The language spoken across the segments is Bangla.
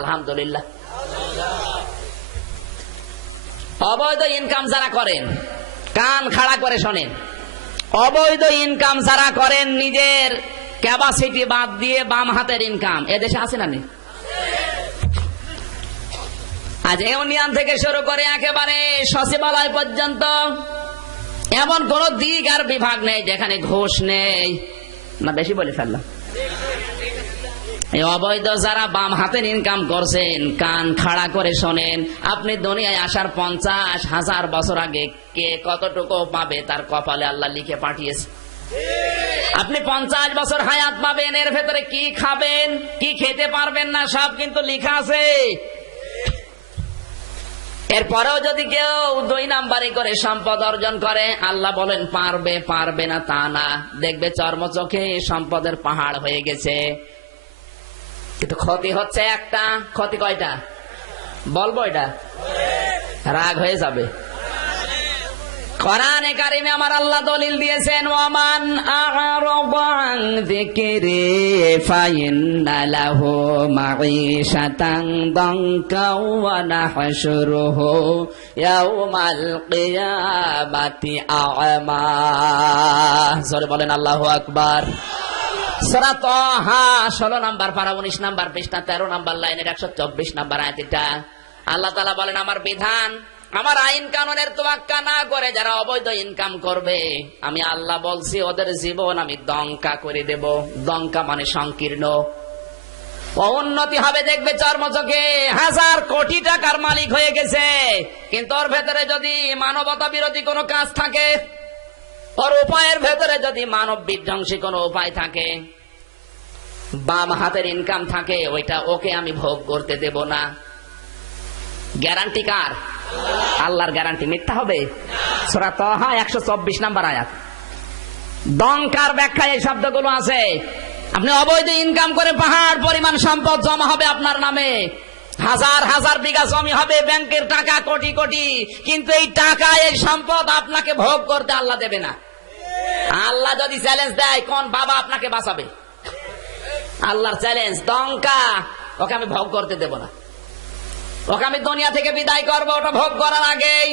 আলহামদুলিল্লাহ। অবৈধ ইনকাম যারা করেন, কান খাড়া করে শোনেন, অবৈধ ইনকাম যারা করেন নিজের ক্যাপাসিটি বাদ দিয়ে বাম হাতের ইনকাম, এদেশে আছে না নেই? আজ ইউনিয়ন থেকে শুরু করে একেবারে সচিবালয় পর্যন্ত এমন কোন দিক আর বিভাগ নেই যেখানে ঘুষ নেই। না বেশি বলে ফেললাম? এই অবৈধ যারা বাম হাতের ইনকাম করছেন, কান খাড়া করে শোনেন। আপনি দুনিয়ায় আসার 50,000 বছর আগে কে কতটুকু পাবে তার কপালে আল্লাহ লিখে পাঠিয়েছে। আপনি 50 বছর হায়াত পাবেন, এর ভেতরে কি খাবেন, কি খেতে পারবেন না, সব কিন্তু লিখা আছে। এরপরেও যদি কেউ 2 নাম্বারি করে সম্পদ অর্জন করে, আল্লাহ বলেন পারবে, পারবে না তা না, দেখবে চর্মচোখে সম্পদের পাহাড় হয়ে গেছে। কিন্তু ক্ষতি হচ্ছে একটা। ক্ষতি কয়টা বলবো? এটা রাগ হয়ে যাবে। কোরআনে কারিমে আমার আল্লাহ দলিল দিয়েছেন, ওয়ামান আ'রাদা আন যিকরি ফাইন্না লাহু মাঈশাতান দানকা ওয়া নাহশুরুহু ইয়াওমাল কিয়ামাতি আ'মা। জোরে বলেন আল্লাহু আকবার। সূরা তাহা 16 নম্বর পারা 19 নম্বর পৃষ্ঠা 13 নম্বর লাইনের 124 নম্বর আয়াত। এটা আল্লাহ তাআলা বলেন, আমার বিধান, আমার আইন কানুনের তোয়াক্কা না করে যারা অবৈধ ইনকাম করবে, আমি আল্লাহ বলছি ওদের জীবন আমি দঙ্কা করে দেব। দঙ্কা মানে সংকীর্ণ। উন্নতি হবে দেখবে চর্মচোখে, 1000 কোটি টাকার মালিক হয়ে গেছে, কিন্তু ওর ভেতরে যদি মানবতা বিরোধী কোনো কাজ থাকে, ওর উপায়ের ভেতরে যদি মানব বিধ্বংসী কোনো উপায় থাকে, বাম হাতের ইনকাম থাকে, ওইটা ওকে আমি ভোগ করতে দেব না। গ্যারান্টি কার? আল্লাহর গ্যারান্টি। মিথ্যা হবে? সূরা তাহা 124 নম্বর আয়াত। দঙ্কার ব্যাখ্যায় এই শব্দগুলো আছে। আপনি অবৈধ ইনকাম করে পাহাড় পরিমাণ সম্পদ জমা হবে আপনার নামে, 1000 বিঘা জমি হবে, ব্যাংকের টাকা কোটি কোটি, কিন্তু এই টাকা এই সম্পদ আপনাকে ভোগ করতে আল্লাহ দেবে না। আল্লাহ যদি চ্যালেঞ্জ দেয়, কোন বাবা আপনাকে বাঁচাবে? আল্লাহর চ্যালেঞ্জ, দঙ্কা, ওকে আমি ভোগ করতে দেব না, ওকে আমি দুনিয়া থেকে বিদায় করবো। ওটা ভোগ করার আগেই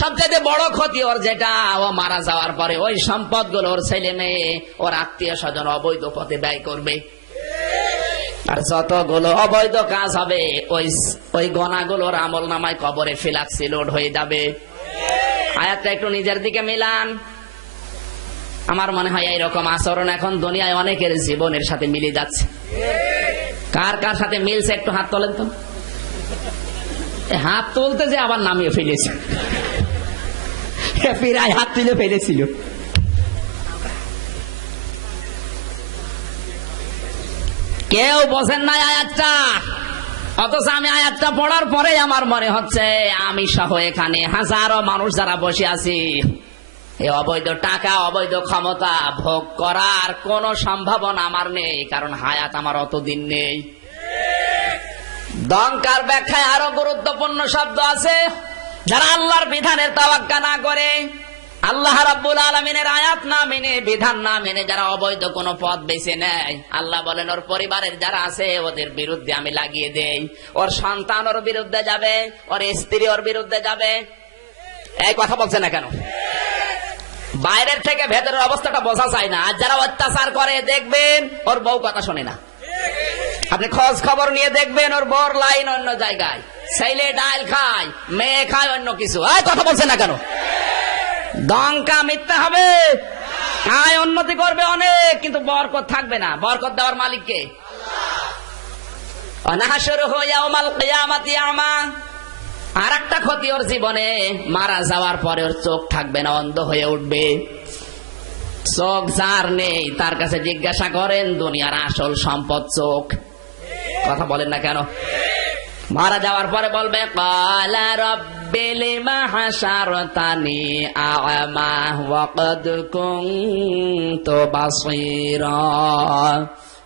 সবচেয়ে বড় ক্ষতি ওর যেটা, ও মারা যাওয়ার পরে ওই সম্পদগুলো ওর ছেলে মেয়ে, ওর আত্মীয় স্বজন অবৈধ পথে ব্যয় করবে। আর যতগুলো অবৈধ কাজ হবে ওই গনাগুলোর আমল নামায় কবরে ফিলাক্সি লোড হয়ে যাবে। আয়াতটা একটু নিজের দিকে মিলান। আমার মনে হয় এইরকম আচরণ এখন দুনিয়ায় অনেকের জীবনের সাথে মিলে যাচ্ছে। কার কার সাথে মিলছে একটু হাত তোলেন তো। হাত তুলতে যে আবার নামিয়ে ফেলেছে, প্রায় হাত তুলে ফেলেছিল। কেউ বোঝেন নাই আয়াতটা, অথচ আমি আয়াতটা পড়ার পরে আমার মনে হচ্ছে আমি সহ এখানে হাজারো মানুষ যারা বসে আছি, এই অবৈধ টাকা অবৈধ ক্ষমতা ভোগ করার কোন সম্ভাবনা আমার নেই, কারণ হায়াত আমার অতদিন নেই। দঙ্কার ব্যাখ্যায় আরো গুরুত্বপূর্ণ শব্দ আছে। যারা আল্লাহর বিধানের তাওয়াক্কা না করে, আল্লাহ রাব্বুল আলামিনের আয়াত না মেনে, বিধান না মেনে যারা অবৈধ কোন পথ বেছে নেয়, আল্লাহ বলেন ওর পরিবারের যারা আছে ওদের বিরুদ্ধে আমি লাগিয়ে দেই। ওর সন্তান ওর বিরুদ্ধে যাবে, ওর স্ত্রী ওর বিরুদ্ধে যাবে। এই কথা বলছে না কেন? বাইরের থেকে ভেতরের অবস্থাটা বোঝা যায় না। আর যারা অত্যাচার করে দেখবেন ওর বউ কথা শোনে না। আপনি খোঁজ খবর নিয়ে দেখবেন ওর বর লাইন অন্য জায়গায়, ছেলে ডাইল খায়, মেয়ে খায় অন্য কিছু। কথা বলছে না কেন? দঙ্কা মিথ্যা হবে। আয় উন্নতি করবে অনেক, কিন্তু বরকত থাকবে না। বরকত দেওয়ার মালিক কে? নাহশুরুহু ইয়াওমাল কিয়ামাতি আমা। আর একটা ক্ষতি ওর জীবনে, মারা যাওয়ার পরে ওর চোখ থাকবে না, অন্ধ হয়ে উঠবে। চোখ যার নেই তার কাছে জিজ্ঞাসা করেন দুনিয়ার আসল সম্পদ চোখ। কথা বলেন না কেন? মারা যাওয়ার পরে বলবে ক্বালা রাব্বি লিমা হাশারতানি আ'মা ওয়া ক্বাদ কুনতু বাসীরা।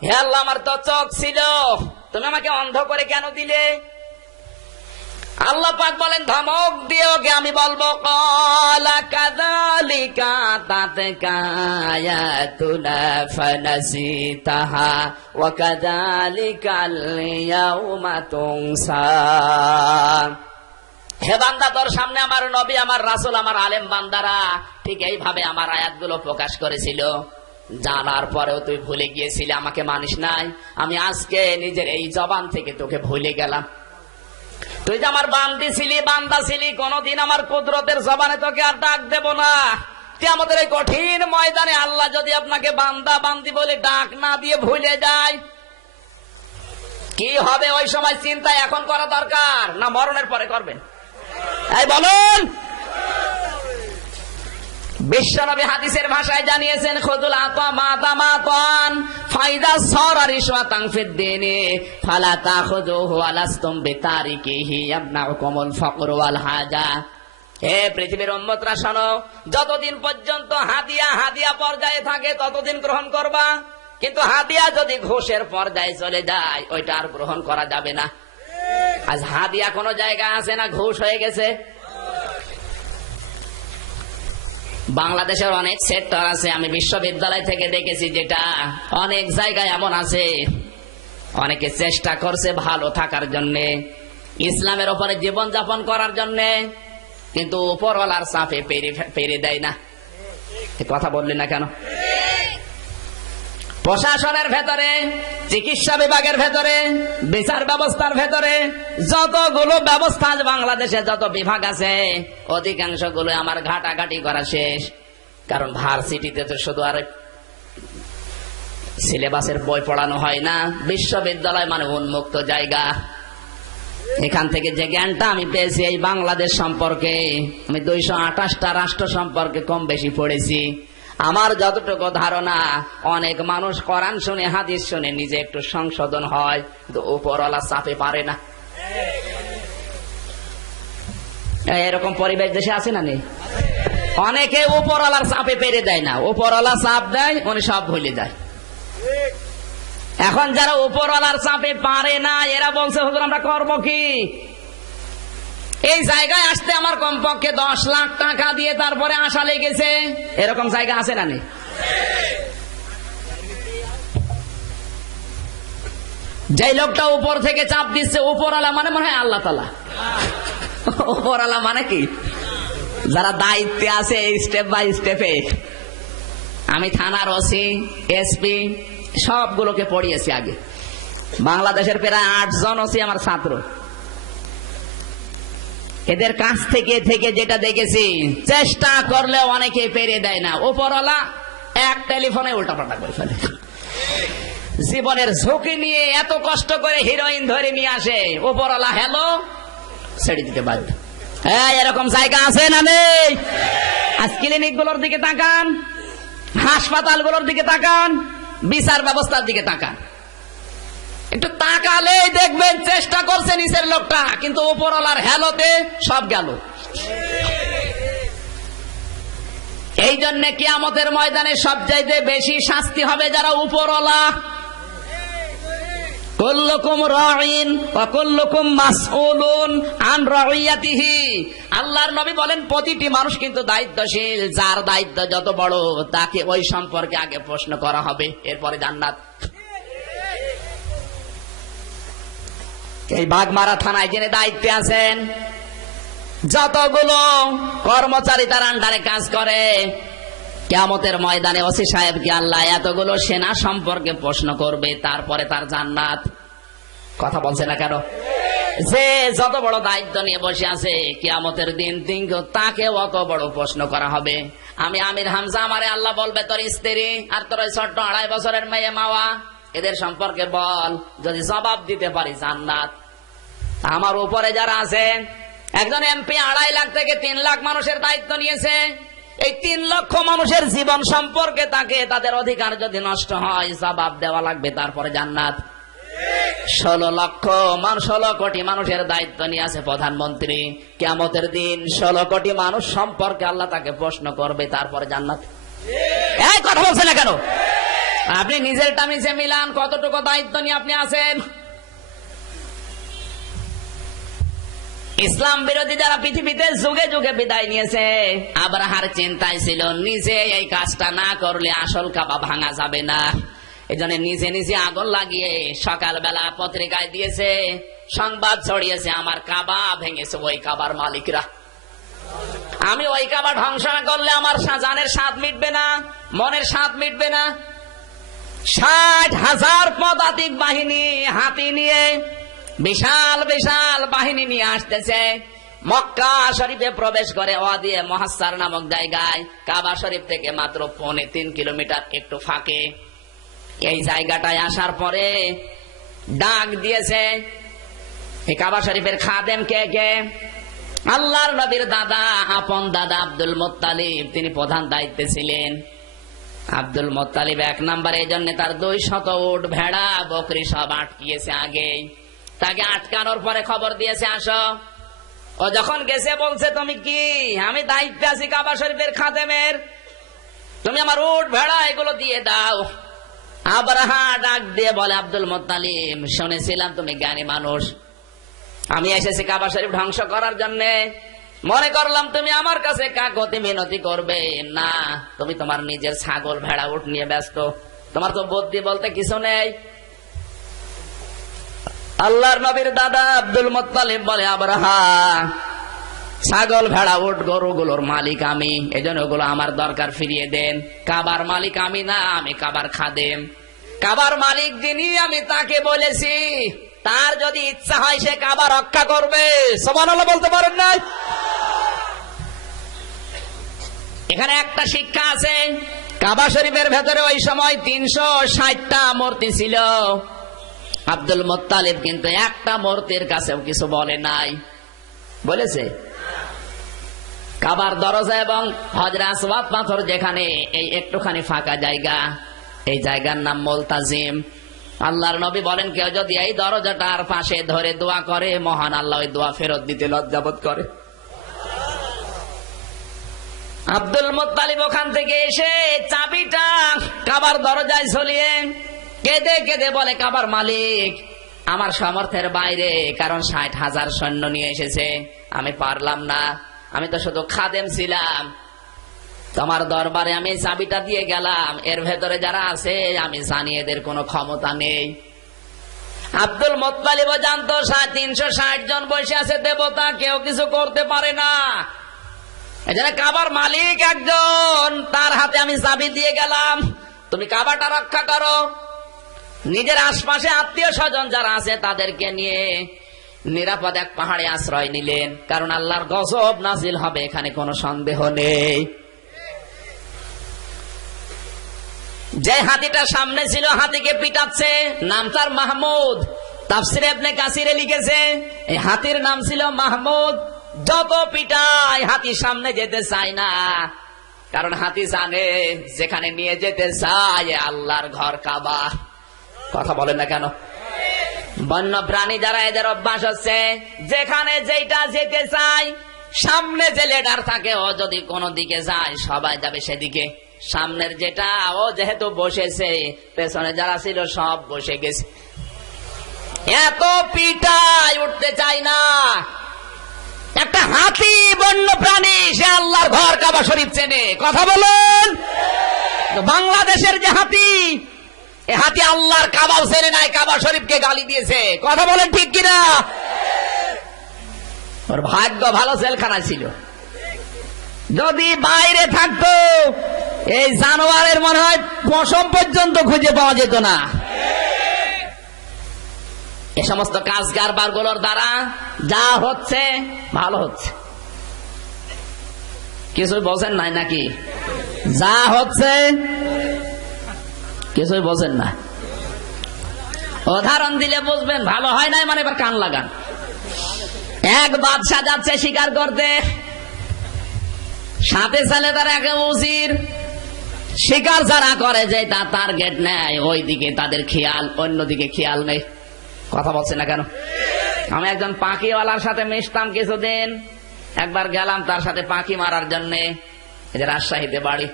হে আল্লাহ, আমার তো চোখ ছিল, তুমি আমাকে অন্ধ করে কেন দিলে? আল্লাহ পাক বলেন ধমক দিয়ে ওকে আমি বলবো ক্বালা কাযালিকা তাতকা আয়াতুনা ফানাসিতাহা ওয়া কাযালিকাল ইয়াউমা তুনসা। হে বান্দা, তোর সামনে আমার নবী, আমার রাসূল, আমার আলেম বান্দারা ঠিক এইভাবে আমার আয়াতগুলো প্রকাশ করেছিল, জানার পরেও তুই ভুলে গিয়েছিলি, আমাকে মানিস নাই। আমি আজকে নিজের এই জবান থেকে তোকে ভুলে গেলাম। তুই যে আমার বান্দি ছিলি, বান্দা ছিলি, কোনদিন আমার কুদরতের জবানে তোকে আর ডাক দেব না। কিয়ামতের এই কঠিন ময়দানে আল্লাহ যদি আপনাকে বান্দা বান্দি বলে ডাক না দিয়ে ভুলে যায়, কি হবে ওই সময় চিন্তা এখন করা দরকার না মরণের পরে করবেন? এই বলুন। বিশ্বনবী হাদিসের ভাষায় জানিয়েছেন খুযুল আতা মা তামাতান ফাইদা সারা রিশওয়াতান ফিদ্দিনি ফালা তাখুযুহু আলাস্তুম বিতারিকিহি ইয়াবনাকুমুল ফাকর ওয়াল হাজা। হে পৃথিবীর উম্মতরা শোনো, যতদিন পর্যন্ত হাদিয়া হাদিয়া পর্যায়ে থাকে ততদিন গ্রহণ করবা, কিন্তু হাদিয়া যদি ঘুষের পর্যায়ে চলে যায় ওইটা আর গ্রহণ করা যাবে না। আজ হাদিয়া কোন জায়গা আছে না ঘুষ হয়ে গেছে? বাংলাদেশের অনেক সেক্টর আছে, আমি বিশ্ববিদ্যালয় থেকে দেখেছি, যেটা অনেক জায়গায় এমন আছে অনেকে চেষ্টা করছে ভালো থাকার জন্য, ইসলামের উপরে জীবন যাপন করার জন্য, কিন্তু উপরওয়ালার চাপে পেরে দেয় না। কথা বললেন না কেন? প্রশাসনের ভেতরে, চিকিৎসা বিভাগের ভেতরে, বিচার ব্যবস্থার ভেতরে যতগুলো ব্যবস্থা বাংলাদেশে যত বিভাগ আছে অধিকাংশ গুলো আমার ঘাটাঘাটি করা শেষ। কারণ ভার্সিটিতে তো শুধু আর সিলেবাসের বই পড়ানো হয় না, বিশ্ববিদ্যালয় মানে উন্মুক্ত জায়গা। এখান থেকে যে জ্ঞানটা আমি পেয়েছি এই বাংলাদেশ সম্পর্কে, আমি 228টা রাষ্ট্র সম্পর্কে কম বেশি পড়েছি। আমার যতটুকু ধারণা, অনেক মানুষ কোরআন শুনে হাদিস শুনে নিজে একটু সংশোধন হয়, কিন্তু উপরওয়ালা চাপে পারে না। এরকম পরিবেশ দেশে আছে না নেই? অনেকে উপরওয়ালার চাপে পেরে দেয় না, উপরওয়ালা চাপ দেয় উনি সব ভুলে যায়। এখন যারা উপরওয়ালার চাপে পারে না এরা বলছে হুজুর আমরা করব কি? এই জায়গায় আসতে আমার কমপক্ষে 10 লাখ টাকা দিয়ে তারপরে আশা লেগেছে, এরকম জায়গা আছে না নেই? যে লোকটা উপর থেকে চাপ দিচ্ছে, উপরওয়ালা মানে মনে হয় আল্লাহ তাআলা। উপরওয়ালা মানে কি? যারা দায়িত্বে আছে স্টেপ বাই স্টেপে, আমি থানার ওসি, এসপি সবগুলোকে পড়িয়েছি আগে। বাংলাদেশের প্রায় 8 জন ওসি আমার ছাত্র। এদের কাছ থেকে যেটা দেখেছি, চেষ্টা করলে অনেকে পেরে দেয় না। উপরওয়ালা এক টেলিফোনে উল্টাপাল্টা করে ফেলে। জীবনের ঝুঁকি নিয়ে এত কষ্ট করে হিরোইন ধরে নিয়ে আসে, উপরওয়ালা হ্যালো ছেড়ে দিতে বাধ্য। হ্যাঁ, এরকম জায়গা আছে না নেই? আজ ক্লিনিক গুলোর দিকে তাকান, হাসপাতালগুলোর দিকে তাকান, বিচার ব্যবস্থার দিকে তাকান। একটু তাকালে দেখবেন চেষ্টা করছে নিচের লোকটা, কিন্তু উপরওয়ালার হ্যালোতে সব গেল। এই জন্য কিয়ামতের ময়দানে সবচাইতে বেশি শাস্তি হবে যারা উপরওয়ালা। কুল্লুকুম রাঈন ওয়া কুল্লুকুম মাসউলুন আন রাইয়াতিহি। আল্লাহর নবী বলেন প্রতিটি মানুষ কিন্তু দায়িত্বশীল, যার দায়িত্ব যত বড় তাকে ওই সম্পর্কে আগে প্রশ্ন করা হবে, এরপরে জান্নাত। এই বাগমারা থানায় যিনি দায়িত্বে আছেন, যতগুলো কর্মচারী তার আন্ডারে কাজ করে, কিয়ামতের ময়দানে ওসি সাহেবকে আল্লাহ এতগুলো সেনা সম্পর্কে প্রশ্ন করবে, তারপরে তার জান্নাত। কথা বলছে না কেন? যে যত বড় দায়িত্ব নিয়ে বসে আছে, কিয়ামতের দিন তাকে অত বড় প্রশ্ন করা হবে। আমি আমির হামজা, আমারে আল্লাহ বলবে তোর স্ত্রী আর তোর ওই ছোট্ট 2.5 বছরের মেয়ে মাওয়া, এদের সম্পর্কে বল, যদি জবাব দিতে পারি জান্নাত। আমার উপরে যারা আছে, একজন এমপি 2.5 লাখ থেকে 3 লাখ মানুষের দায়িত্ব নিয়েছে। এই 3 লক্ষ মানুষের জীবন সম্পর্কে তাকে তাদের অধিকার যদি নষ্ট হয় জবাব দেওয়া লাগবে, তারপরে জান্নাত। 16 কোটি মানুষের দায়িত্ব নিয়ে আছে প্রধানমন্ত্রী। কিয়ামতের দিন 16 কোটি মানুষ সম্পর্কে আল্লাহ তাকে প্রশ্ন করবে, তারপরে জান্নাত। এই কথা বলছে না কেন? আপনি নিজেরটা মিশে মিলান, কতটুকু দায়িত্ব নিয়ে আপনি আছেন। ইসলাম বিরোধী যারা পৃথিবীতে যুগে যুগে বিদায় নিয়েছে, আব্রাহার চিন্তায় ছিল নিজে এই কাজটা না করলে আসল কাবা ভাঙা যাবে না। এই জন্য নিজে নিজে আগুন লাগিয়ে সকালবেলা পত্রিকায় দিয়েছে, সংবাদ ছড়িয়েছে, আমার কাবা ভেঙেছে ওই কাবার মালিকরা। আমি ওই কাবা ধ্বংস না করলে আমার জানের স্বাদ মিটবে না, মনের স্বাদ মিটবে না। 60,000 পদাতিক বাহিনী হাতি নিয়ে, বিশাল বিশাল বাহিনী নিয়ে আসতেছে। মক্কা শরীফে প্রবেশ করে ওয়াদিয়ে মুহাসসার নামক জায়গায়, কাবা শরীফ থেকে মাত্র 3.5 কিলোমিটার একটু ফাঁকে। এই জায়গাটায় আসার পরে ডাক দিয়েছে। এই কাবা শরীফের খাদেম কে কে? আল্লাহর নবীর দাদা, আপন দাদা আব্দুল মুত্তালিব, তিনি প্রধান দায়িত্বে ছিলেন। আব্দুল মুত্তালিব 1 নম্বরে, এই জন্য তার 200 উট, ভেড়া, বকরি সব আটকিয়েছে আগে। তাকে আটকানোর পরে খবর দিয়েছে আসো। ও যখন গেছে বলছে, তুমি কি? আমি দায়িত্বে আছি কাবা শরীফের খাদেমের, তুমি আমার উট ভেড়া এগুলো দিয়ে দাও। আব্রাহা ডাক দিয়ে বলে, আব্দুল মুত্তালিব, শুনেছিলাম তুমি জ্ঞানী মানুষ, আমি এসেছি কাবা শরীফ ধ্বংস করার জন্য, মনে করলাম তুমি আমার কাছে কাকতি মিনতি করবে না, তুমি তোমার নিজের ছাগল ভেড়া উট নিয়ে ব্যস্ত, তোমার তো বুদ্ধি বলতে কিছু নেই। আল্লাহর নবীর দাদা আব্দুল মুত্তালিব বলে, আব্রাহা, ছাগল ভেড়া উট গরুগুলোর মালিক আমি, এই জন্য ওগুলো আমার দরকার ফিরিয়ে দেন। কাবার মালিক আমি না, আমি কাবার খাদেম। কাবার মালিক যিনি, আমি তাকে বলেছি তার যদি ইচ্ছা হয় সে কাবা রক্ষা করবে। সুবহানাল্লাহ বলতে পারেন না? এখানে একটা শিক্ষা আছে, কাবা শরীফের ভেতরে ওই সময় 360টা মূর্তি ছিল। আব্দুল মুত্তালিব কিন্তু একটা মূর্তির কাছেও কিছু বলে নাই। বলেছে কাবার দরজা এবং হজরে আসওয়াদ পাথর যেখানে, এই একটুখানি ফাঁকা জায়গা, এই জায়গার নাম মুলতাজিম। আল্লাহর নবী বলেন, কেউ যদি এই দরজাটার পাশে ধরে দোয়া করে, মহান আল্লাহ ওই দোয়া ফেরত দিতে লজ্জাবোধ করে। আব্দুল মুত্তালিব ওখান থেকে এসে চাবিটা কাবার দরজায় ঝুলিয়ে কেঁদে কেঁদে বলে, কাবার মালিক, আমার সামর্থ্যের বাইরে, কারণ 60,000 সৈন্য নিয়ে এসেছে, আমি পারলাম না, আমি তো শুধু খাদেম ছিলাম, তোমার দরবারে আমি চাবিটা দিয়ে গেলাম, এর ভেতরে যারা আছে আমি জানি এদের কোনো ক্ষমতা নেই। আব্দুল মুত্তালিব জানতো 360 জন বসে আছে দেবতা, কেউ কিছু করতে পারে না। এখানে কাবার মালিক একজন, তার হাতে আমি চাবি দিয়ে গেলাম, তুমি কাবাটা রক্ষা করো। নিজের আশপাশে আত্মীয় স্বজন যারা আছে তাদেরকে নিয়ে নিরাপদ এক পাহাড়ে আশ্রয় নিলেন, কারণ আল্লাহর গজব নাজিল হবে, এখানে কোনো সন্দেহ নেই। যে হাতিটা সামনে ছিল, হাতিকে পিটাচ্ছে, নাম তার মাহমুদ। তাফসিরে ইবনে কাসিরে লিখেছে এই হাতির নাম ছিল মাহমুদ। যত পিটায় হাতি সামনে যেতে চায় না, কারণ হাতি জানে যেখানে নিয়ে যেতে চায় আল্লাহর ঘর কাবা। কথা বলেন না কেন? বন্য প্রাণী যারা, এদের অভ্যাস হচ্ছে যেখানে যেটা যেতে চায়, সামনে যে লিডার থাকে ও যদি কোনো দিকে যায় সবাই যাবে সেদিকে। সামনের যেটা, ও যেহেতু বসেছে, পেছনে যারা ছিল সব বসে গেছে। এত পিটায় উঠতে চায় না। একটা হাতি বন্য প্রাণী, সে আল্লাহর ঘর কাবা শরীফ চেনে। কথা বলুন। বাংলাদেশের যে হাতি, এ হাতি আল্লাহর কাবাও চেনে নাই, কাবা শরীফকে গালি দিয়েছে। কথা বলেন ঠিক কিনা? ওর ভাগ্য ভালো, জেলখানা ছিল। যদি বাইরে থাকতো এই জানোয়ারের মনে হয় পশম পর্যন্ত খুঁজে পাওয়া যেত না। এ সমস্ত কাজ কারবার গুলোর দ্বারা যা হচ্ছে ভালো হচ্ছে। কিছুই বোঝেন নাই নাকি? যা হচ্ছে কিছুই বোঝেন না। উদাহরণ দিলে বুঝবেন, ভালো হয় নাই মানে এবার কান লাগান। এক বাদশা যাচ্ছে শিকার করতে, সাথে ছেলে তার এক উজির। শিকার যারা করে যে তা টার্গেট নেয়, ওই দিকে তাদের খেয়াল, অন্যদিকে খেয়াল নেই। কথা বলছে না কেন? আমি একজন পাখিওয়ালার সাথে মিশতাম কিছুদিন। একবার গেলাম তার সাথে পাখি মারার জন্য, রাজশাহীতে বাড়ি।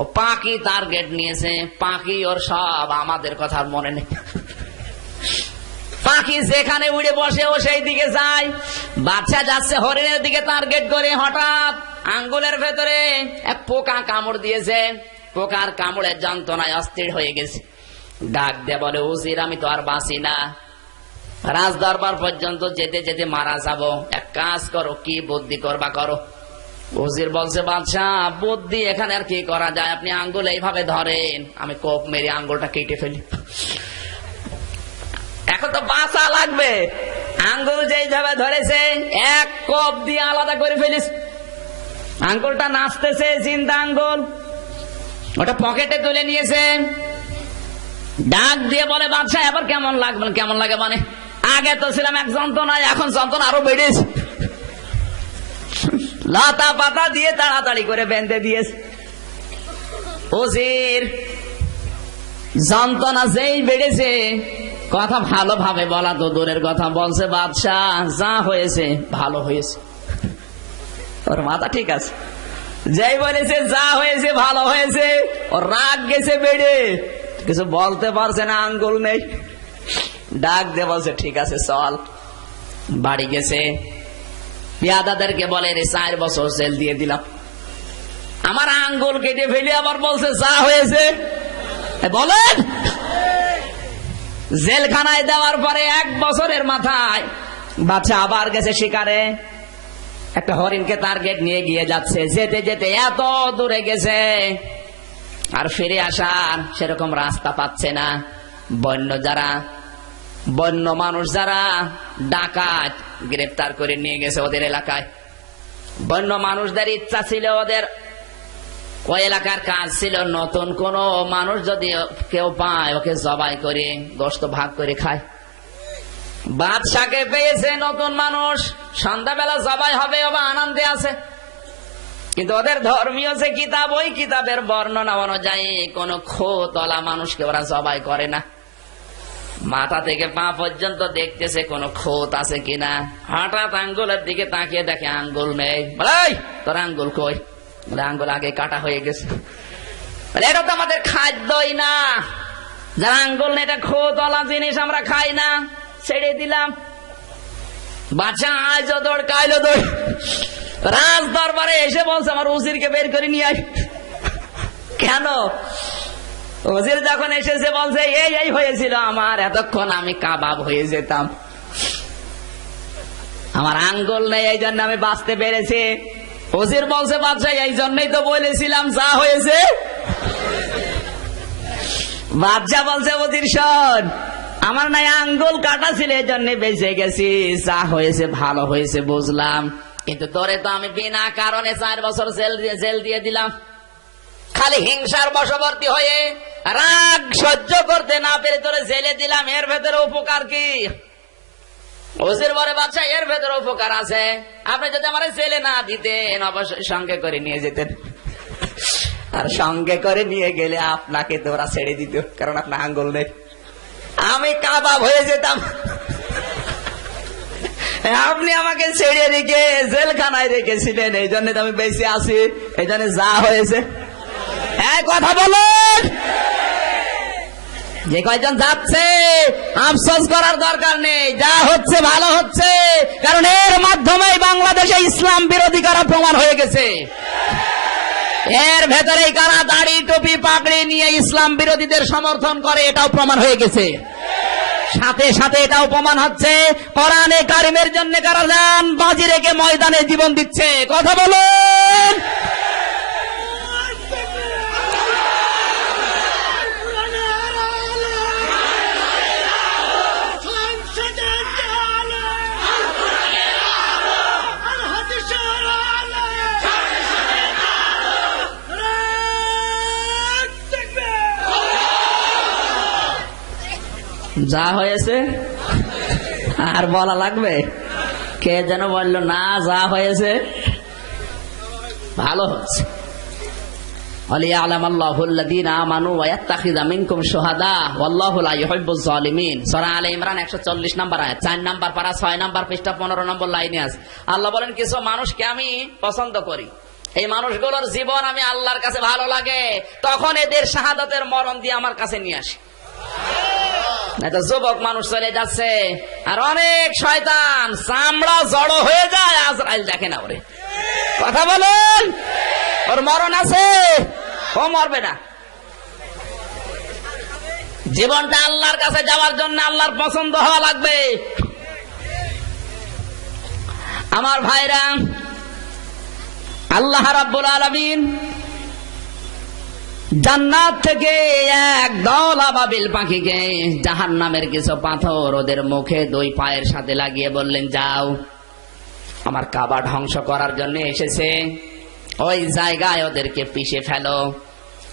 ও পাখি টার্গেট নিয়েছে, পাখি ওর সব, আমাদের কথা মনে নেই। পাখি যেখানে উড়ে বসে ও সেই দিকে যায়। বাচ্চা যাচ্ছে হরিণের দিকে টার্গেট করে, হঠাৎ আঙ্গুলের ভেতরে এক পোকা কামড় দিয়েছে। পোকার কামড়ের যন্ত্রণায় অস্থির হয়ে গেছে। ডাক দিয়ে বলে, উজির আমি তো আর বাঁচি না, রাজ দরবার পর্যন্ত যেতে যেতে মারা যাব, এক কাজ করো, কি বুদ্ধি করবা করো। উজির বলছে, বাদশা বুদ্ধি এখানে আর কি করা যায়, আপনি আঙ্গুল এইভাবে ধরেন, আমি কোপ মেরে আঙ্গুলটা কেটে ফেলি। এখন তো বাঁচা লাগবে, আঙ্গুল যেইভাবে ধরেছে এক কোপ দিয়ে আলাদা করে ফেলিস। আঙ্গুলটা নাচতেছে, চিন্তা আঙ্গুল, ওটা পকেটে তুলে নিয়েছে। ডাক দিয়ে বলে, বাদশা এবার কেমন লাগবে? কেমন লাগে মানে, আগে তো ছিলাম এক যন্ত্রণায়, এখন যন্ত্রণা আরো বেড়েছে। লতা পাতা দিয়ে তাড়াতাড়ি করে বেঁধে দিয়েছে। উজির যন্ত্রণা যেই বেড়েছে, কথা ভালোভাবে বলা তো দূরের কথা, বলছে, বাদশাহ যা হয়েছে ভালো হয়েছে। ওর মাথা ঠিক আছে, যেই বলেছে যা হয়েছে ভালো হয়েছে, ওর রাগ গেছে বেড়ে, কিছু বলতে পারছে না, আঙ্গুল নেই। ডাক দিয়ে বলছে, ঠিক আছে চল। বাড়ি গেছে, পেয়াদাদেরকে বলে, 4 বছর জেল দিয়ে দিলাম, আমার আঙ্গুল কেটে ফেলে আবার বলছে যা হয়েছে। বলেন, জেলখানায় দেওয়ার পরে 1 বছরের মাথায় বাচ্চা আবার গেছে শিকারে, একটা হরিণকে টার্গেট নিয়ে গিয়ে যাচ্ছে, যেতে যেতে এত দূরে গেছে আর ফিরে আসার সেরকম রাস্তা পাচ্ছে না। বন্য মানুষ যারা ডাকাত গ্রেফতার করে নিয়ে গেছে ওদের এলাকায়, বন্য মানুষদের ইচ্ছা ছিল, ওদের ওই এলাকার কাজ ছিল, নতুন কোন মানুষ যদি কেউ পায় ওকে জবাই করে গোশত ভাগ করে খায়। বাদশাকে পেয়েছে নতুন মানুষ, সন্ধ্যাবেলা জবাই হবে, ওবা আনন্দে আছে। কিন্তু ওদের ধর্মীয় যে কিতাব, ওই কিতাবের বর্ণনা অনুযায়ী কোন খোতলা মানুষকে ওরা জবাই করে না। মাথা থেকে পা পর্যন্ত দেখতেছে কোন খোত আছে কিনা। হঠাৎ আঙ্গুলের দিকে তাকিয়ে দেখে আঙ্গুল নেই। বলে, তোর আঙ্গুল কই? বলে, আঙ্গুল আগে কাটা হয়ে গেছে। বলে, এটা তো আমাদের খাদ্যই না, যারা আঙ্গুল নেই, এটা খোতলা জিনিস, আমরা খাই না, ছেড়ে দিলাম। বাচ্চা আজও দৌড়, কাইলো দৌড়, রাজ দরবারে এসে বলছে, আমার উজিরকে বের করে নিয়ে আয়। কেন? উজির যখন এসেছে বলছে, এই হয়েছিল আমার, এতক্ষণ আমি কাবাব হয়ে যেতাম, আমার আঙ্গুল নেই, এই জন্য আমি বাঁচতে পেরেছি। উজির বলছে, বাদশা এই জন্যই তো বলেছিলাম যা হয়েছে। বাদশা বলছে, উজির শোন, আমার নাই আঙ্গুল কাটা ছিল, এই জন্য বেঁচে গেছি, যা হয়েছে ভালো হয়েছে বুঝলাম, কিন্তু তোরে তো আমি বিনা কারণে 4 বছর জেল দিয়ে দিলাম, খালি হিংসার বশবর্তী হয়ে রাগ সহ্য করতে না পেরে তোরে জেলে দিলাম, এর ভেতরে উপকার কি? ওসির বলে, বাচ্চা এর ভেতরে উপকার আছে, আপনি যদি আমার জেলে না দিতেন অবশ্যই সঙ্গে করে নিয়ে যেতেন, আর সঙ্গে করে নিয়ে গেলে আপনাকে তো ওরা ছেড়ে দিত, কারণ আপনার আঙ্গুল নেই, আমি কাবাব হয়ে যেতাম। আপনি আমাকে ছেড়ে রেখে জেলখানায় রেখেছিলেন, এই জন্য তো আমি বেঁচে আছি, এই জন্য যা হয়েছে। কথা বলুন, যে কয়জন যাচ্ছে আফসোস করার দরকার নেই, যা হচ্ছে ভালো হচ্ছে, কারণ এর মাধ্যমে বাংলাদেশে ইসলাম বিরোধী কারা প্রমাণ হয়ে গেছে। এর ভেতরেই কারা দাড়ি টুপি পাগড়ি নিয়ে ইসলাম বিরোধীদের সমর্থন করে, এটাও প্রমাণ হয়ে গেছে। সাথে সাথে এটাও প্রমাণ হচ্ছে কোরআনে কারিমের জন্য কারা জান বাজি রেখে ময়দানে জীবন দিচ্ছে। কথা বলুন, যা হয়েছে আর বলা লাগবে? কে যেন বলল না, যা হয়েছে ভালো হচ্ছে। সূরা আলে ইমরান 140 নম্বর আয়াত, 4 নম্বর পারা 6 নম্বর পৃষ্ঠা 15 নম্বর লাইনে আছে। আল্লাহ বলেন, কিছু মানুষকে আমি পছন্দ করি, এই মানুষগুলোর জীবন আমি আল্লাহর কাছে ভালো লাগে, তখন এদের শাহাদাতের মরণ দিয়ে আমার কাছে নিয়ে আসি। না তো যুবক মানুষ চলে যাচ্ছে, আর অনেক শয়তান চামড়া জড়ো হয়ে যায়, আজরাইল দেখে না ওরে। কথা বলেন, ওর মরণ আছে? ও মরবে না। জীবনটা আল্লাহর কাছে যাওয়ার জন্য আল্লাহর পছন্দ হওয়া লাগবে। আমার ভাইরা, আল্লাহ রাব্বুল আলামিন জান্নাত থেকে এক দল আবাবিল পাখিকে জাহান্নামের কিছু পাথর ওদের মুখে দুই পায়ের সাথে লাগিয়ে বললেন, যাও, আমার কাবা ধ্বংস করার জন্য এসেছে, ওই জায়গায় ওদেরকে পিষে ফেলো।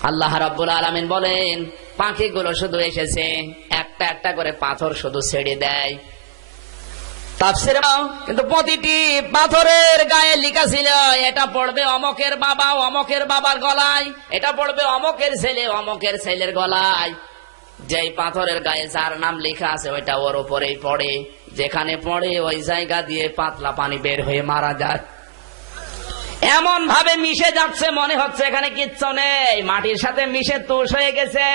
আল্লাহ রাব্বুল আলামিন বলেন, পাখিগুলো শুধু এসেছে, একটা একটা করে পাথর শুধু ছেড়ে দেয়। তাফসীরে কিন্তু প্রতিটি পাথরের গায়ে লেখা ছিল, এটা পড়বে অমকের বাবা অমকের বাবার গলায়, এটা পড়বে অমকের ছেলে অমকের ছেলের গলায়। যেই পাথরের গায়ে যার নাম লেখা আছে ওইটা ওর উপরেই পড়ে, যেখানে পড়ে ওই জায়গা দিয়ে পাতলা পানি বের হয়ে মারা যায়। এমন ভাবে মিশে যাচ্ছে মনে হচ্ছে এখানে কিচ্ছু নেই, মাটির সাথে মিশে তুষ হয়ে গেছে।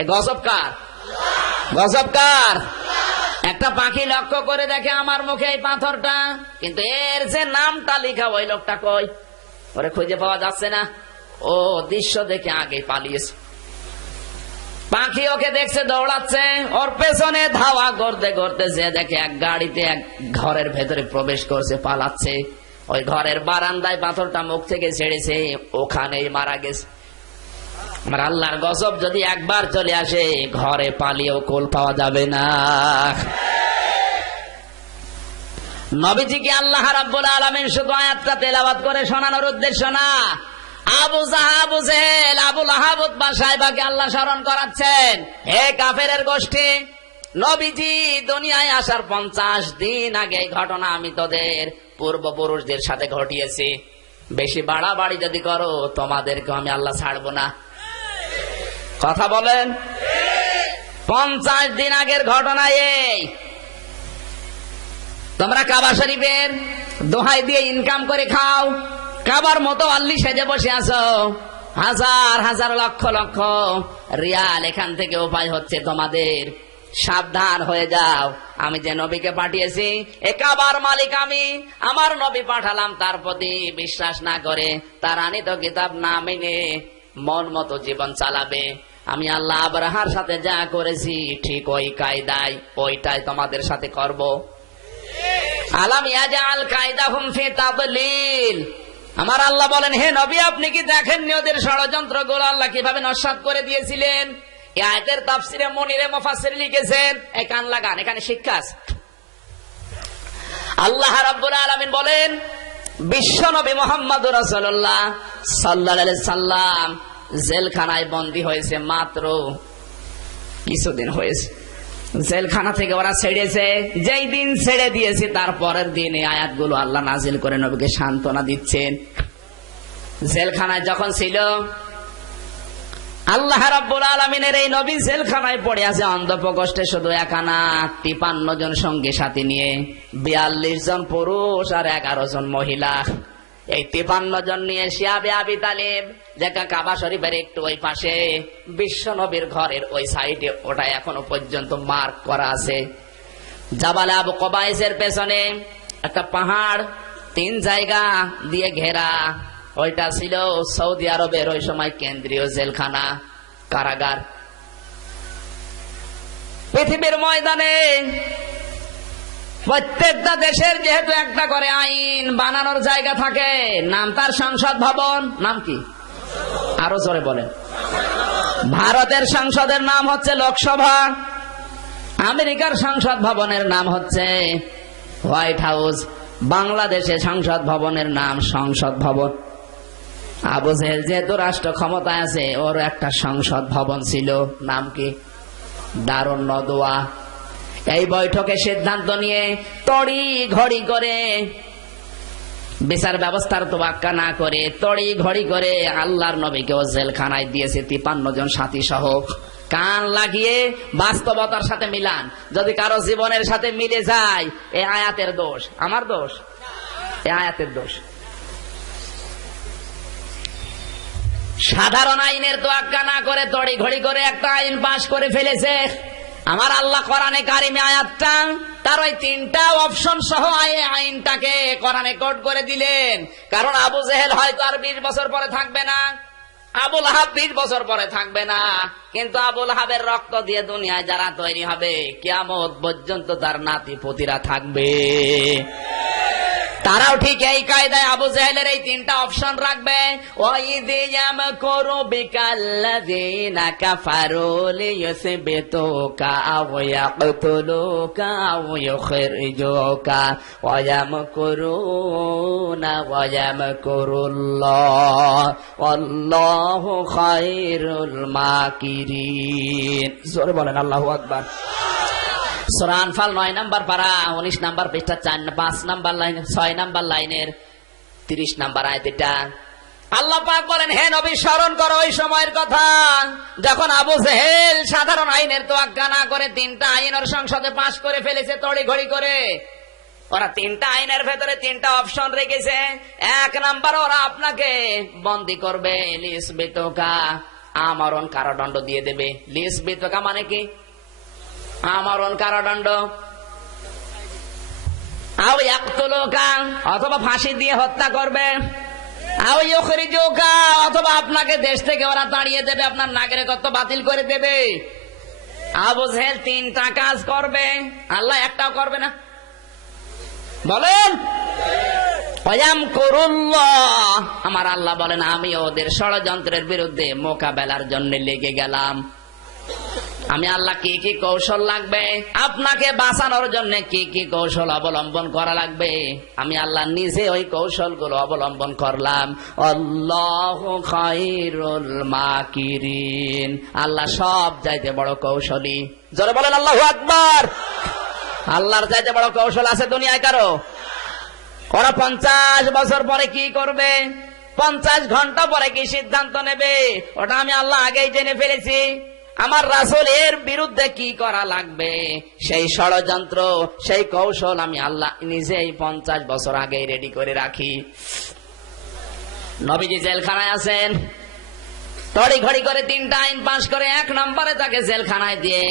এ গজব কার? গজব কার? একটা পাখি লক্ষ্য করে দেখে আমার মুখে এই পাথরটা, কিন্তু এর যে নামটা লেখা ওই লোকটা কই, ওরে খুঁজে পাওয়া যাচ্ছে না। ও দৃশ্য দেখে আগেই পালিয়েছে। পাখি ওকে দেখছে দৌড়াচ্ছে, ওর পেছনে ধাওয়া করতে করতে যে দেখে এক গাড়িতে এক ঘরের ভেতরে প্রবেশ করছে, পালাচ্ছে। ওই ঘরের বারান্দায় পাথরটা মুখ থেকে ছেড়েছে, ওখানেই মারা গেছে। আমার আল্লাহর গজব যদি একবার চলে আসে, ঘরে পালিয়েও কোল পাওয়া যাবে না। নবীজিকে আল্লাহ রাব্বুল আলামিন শুধু আয়াতটা তেলাওয়াত করে শোনানোর উদ্দেশ্য না, আবু জাহাব, জেহেল, আবু লাহাব, উতবা, সাইবাকে আল্লাহ স্মরণ করাচ্ছেন। হে কাফেরের গোষ্ঠী, নবীজি দুনিয়ায় আসার 50 দিন আগে এই ঘটনা আমি তোদের পূর্বপুরুষদের সাথে ঘটিয়েছি। বেশি বাড়াবাড়ি যদি করো তোমাদেরকে আমি আল্লাহ ছাড়বো না। কথা বলেন, 50 দিন আগের ঘটনা এই। তোমরা কাবা শরীফের দোহাই দিয়ে ইনকাম করে খাও, কাবার মতো আল্লি সেজে বসে আছো, হাজার হাজার লক্ষ লক্ষ রিয়াল এখান থেকে উপায় হচ্ছে তোমাদের। সাবধান হয়ে যাও, আমি যে নবীকে পাঠিয়েছি এ কাবার মালিক আমি, আমার নবী পাঠালাম, তার প্রতি বিশ্বাস না করে, তার আনিত কিতাব না মেনে মন মতো জীবন চালাবে। আমি আল্লাহ আবরাহার সাথে যা করেছি ঠিক ওই কায়দায় ওইটাই তোমাদের সাথে করব। আলাম ইয়াজআল কায়দাহুম ফি তাদলিল। আমার আল্লাহ বলেন, হে নবী, আপনি কি দেখেননি ওদের ষড়যন্ত্রগুলো আল্লাহ কিভাবে নস্যাৎ করে দিয়েছিলেন? এই আয়াতের তাফসিরে মুনিরে মুফাসসির লিখেছেন, এই কান লাগান, এখানে শিক্ষা আছে। আল্লাহ রাব্বুল আলামিন বলেন, বিশ্ব নবী মুহাম্মদুর রাসূলুল্লাহ সাল্লাল্লাহু আলাইহি সাল্লাম জেলখানায় বন্দী হয়েছে মাত্র কিছুদিন হয়েছে। জেলখানা থেকে ওরা ছেড়েছে, যেই দিন ছেড়ে দিয়েছে তার পরের দিন এই আয়াতগুলো আল্লাহ নাজিল করে নবীকে সান্ত্বনা দিচ্ছেন। জেলখানায় যখন ছিল, আল্লাহ রাব্বুল আলামিনের এই নবী জেলখানায় পড়ে আছে অন্ধপ্রকোষ্ঠে, শুধু একা না, 53 জন সঙ্গী সাথী নিয়ে, 42 জন পুরুষ আর 11 জন মহিলা। এই 53 জন নিয়ে শিয়াবে আবি তালিব, যেটা কাবা শরীফের একটু ওই পাশে, বিশ্ব নবীর ঘরের ওই সাইডে, ওটা এখনো পর্যন্ত মার্ক করা আছে। জাবাল আবু কুবাইসের পেছনে একটা পাহাড় 3 জায়গা দিয়ে ঘেরা, ওইটা ছিল সৌদি আরবের ওই সময় কেন্দ্রীয় জেলখানা, কারাগার। পৃথিবীর ময়দানে প্রত্যেকটা দেশের যেহেতু একটা করে আইন বানানোর জায়গা থাকে, নাম তার সংসদ ভবন। নাম কি? আরো জোরে বলেন। ভারতের সংসদের নাম হচ্ছে লোকসভা, আমেরিকার সংসদ ভবনের নাম হচ্ছে হোয়াইট হাউস, বাংলাদেশের সংসদ ভবনের নাম সংসদ ভবন। আবু জেহেল যেহেতু রাষ্ট্র ক্ষমতায় আছে, ওর একটা সংসদ ভবন ছিল, নাম কি? দারুন নদওয়া। এই বৈঠকে সিদ্ধান্ত নিয়ে তড়ি ঘড়ি করে, বিচার ব্যবস্থার তোয়াক্কা না করে, তড়ি ঘড়ি করে আল্লাহর নবীকেও জেলখানায় দিয়েছে 53 জন সাথী সহ। কান লাগিয়ে বাস্তবতার সাথে মিলান, যদি কারো জীবনের সাথে মিলে যায়, এই আয়াতের দোষ আমার দোষ, এই আয়াতের দোষ। সাধারণ আইনের তোয়াক্কা না করে তড়ি ঘড়ি করে একটা আইন পাশ করে ফেলেছে। আমার আল্লাহ কোরআনে কারিমে আয়াতটা তার ওই তিনটা অপশন সহ আইনটাকে কোরআনে কোট করে দিলেন। কারণ আবু জেহেল হয়তো আর 20 বছর পরে থাকবে না, আবুল আহাব 20 বছর পরে থাকবে না, কিন্তু আবুল আহাবের রক্ত দিয়ে দুনিয়ায় যারা তৈরি হবে কিয়ামত পর্যন্ত তার নাতি পুতিরা থাকবে। তারাও ঠিক এই কায়দায় আবু জেহেলের এই তিনটা অপশন রাখবে। ওয়াইদ ইয়ামকুরু বিকাল্লাযিনা কাফারু লিয়ুসবিতুকা আও ইয়াকতুলুকা আও ইউখরিজুকা ওয়া ইয়ামকুরুনা ওয়া ইয়ামকুরুল্লাহ ওয়াল্লাহু খায়রুল মাকিরিন। জোরে বলেন আল্লাহু আকবার। সূরা আনফাল 9 নম্বর পারা 19 নম্বর পৃষ্ঠা 5 নম্বর লাইন 6 নম্বর লাইনের 30 নম্বর আয়াত। এটা আল্লাহ পাক বলেন, হে নবী স্মরণ করো ওই সময়ের কথা যখন আবু জেহেল সাধারণ আইনের তোয়াক্কা না করে তিনটা আইন ওর সংসদে পাশ করে ফেলেছে তড়িঘড়ি করে। ওরা তিনটা আইনের ভেতরে তিনটা অপশন রেখেছে। 1 নাম্বার, ওরা আপনাকে বন্দী করবে, লিসবিতুকা আমরণ কারাদণ্ড দিয়ে দেবে। লিসবিতুকা মানে কি? আমরণ কারাদণ্ড। আও ইয়াকতুলুকা অথবা ফাঁসি দিয়ে হত্যা করবে, আও ইউখরিজুকা অথবা আপনাকে দেশ থেকে ওরা তাড়িয়ে দেবে, আপনার নাগরিকত্ব বাতিল করে দেবে। আবু জেহেল তিনটা কাজ করবে, আল্লাহ একটাও করবে না। বলেন ওয়ায়ামকুরুল্লাহ, আমার আল্লাহ বলেন আমি ওদের ষড়যন্ত্রের বিরুদ্ধে মোকাবেলার জন্য লেগে গেলাম। আমি আল্লাহ কি কি কৌশল লাগবে আপনাকে বাঁচানোর জন্য, কি কি কৌশল অবলম্বন করা লাগবে, আমি আল্লাহ নিজে ওই কৌশলগুলো অবলম্বন করলাম। আল্লাহু খায়রুল মাকিরিন, আল্লাহ সব চাইতে বড় কৌশলী। জোরে বলেন আল্লাহু আকবার। আল্লাহর চাইতে বড় কৌশল আছে দুনিয়ায় কারো? ওরা 50 বছর পরে কি করবে, 50 ঘন্টা পরে কি সিদ্ধান্ত নেবে, ওটা আমি আল্লাহ আগেই জেনে ফেলেছি। আমার রাসূল এর বিরুদ্ধে কি করা লাগবে সেই ষড়যন্ত্র, সেই কৌশল আমি আল্লাহ নিজেই 50 বছর আগেই রেডি করে রাখি। নবীজি জেলখানায় আছেন, তড়িঘড়ি করে তিনটা আইন পাশ করে 1 নম্বরে তাকে জেলখানায় দিয়ে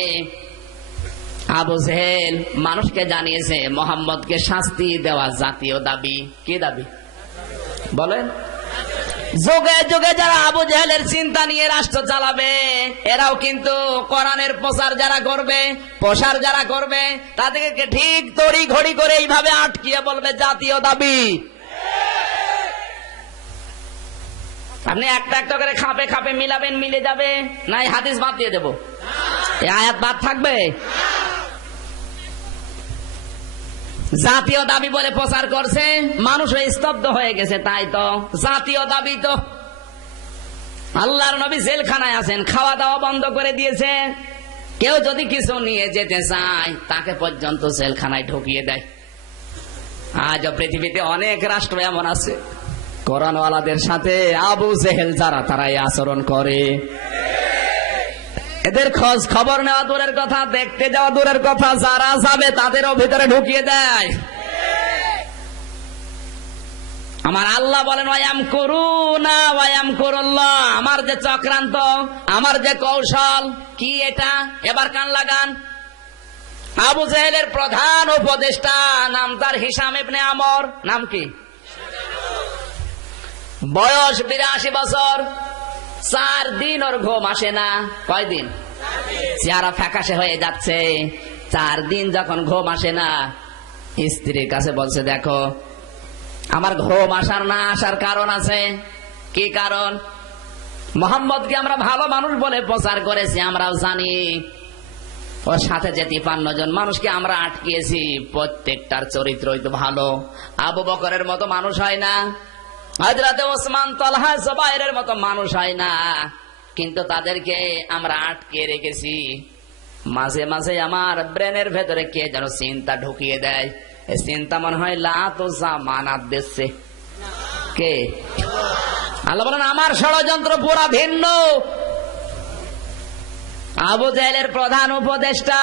আবু জেহেল মানুষকে জানিয়েছে মোহাম্মদকে শাস্তি দেওয়া জাতীয় দাবি। কি দাবি বলেন? যুগে যুগে যারা আবু জেহেলের চিন্তা নিয়ে রাষ্ট্র চালাবে, এরাও কিন্তু কোরআনের প্রচার যারা করবে, প্রসার যারা করবে, তাদেরকে ঠিক তড়িঘড়ি করে এইভাবে আটকিয়ে বলবে জাতীয় দাবি। আপনি একটা একটা করে খাপে খাপে মিলাবেন, মিলে যাবে, নাই হাদিস বাদ দিয়ে দেব, এই আয়াত বাদ থাকবে। জাতীয় দাবি বলে প্রচার করছে, মানুষ স্তব্ধ হয়ে গেছে। তাই তো জাতীয় দাবি তো। আল্লাহর নবী জেলখানায় আছেন, খাওয়া দাওয়া বন্ধ করে দিয়েছে। কেউ যদি কিছু নিয়ে যেতে চায় তাকে পর্যন্ত জেলখানায় ঢুকিয়ে দেয়। আজ পৃথিবীতে অনেক রাষ্ট্র এমন আছে কোরআনওয়ালাদের সাথে আবু জেহেল যারা, তারা এই আচরণ করে। এদের খোঁজ খবর নেওয়া দূরের কথা, দেখতে যাওয়া দূরের কথা, যারা যাবে তাদেরও ভিতরে ঢুকিয়ে দেয়। আমার আল্লাহ বলেন ওয়ায়ামকুরুনা ওয়ায়ামকুরুল্লাহ, আমার যে চক্রান্ত, আমার যে কৌশল, কি এটা? এবার কান লাগান। আবু জেহেলের প্রধান উপদেষ্টা নাম তার হিশাম ইবনে আমর। নাম কি? বয়স 82 বছর। 4 দিন ওর ঘুম আসে না। কয়দিন? চেহারা ফ্যাকাশে হয়ে যাচ্ছে। 4 দিন যখন ঘুম আসে না, স্ত্রীর কাছে বলছে দেখো আমার ঘুম আসার না আসার কারণ আছে। কি কারণ? মোহাম্মদকে আমরা ভালো মানুষ বলে প্রচার করেছি, আমরাও জানি। ওর সাথে যে 53 জন মানুষকে আমরা আটকিয়েছি, প্রত্যেকটার চরিত্রই তো ভালো। আবু বকরের মতো মানুষ হয় না, হযরত ওসমান, তালহা, জুবাইরের মতো মানুষ হয় না, কিন্তু তাদেরকে আমরা আটকে রেখেছি। মাঝে মাঝে আমার ব্রেনের ভেতরে কে যেন চিন্তা ঢুকিয়ে দেয়। এই চিন্তা মনে হয় মানাত দিচ্ছে। কে? আল্লাহ বলেন আমার ষড়যন্ত্র পুরা ভিন্ন। আবু জেহেলের প্রধান উপদেষ্টা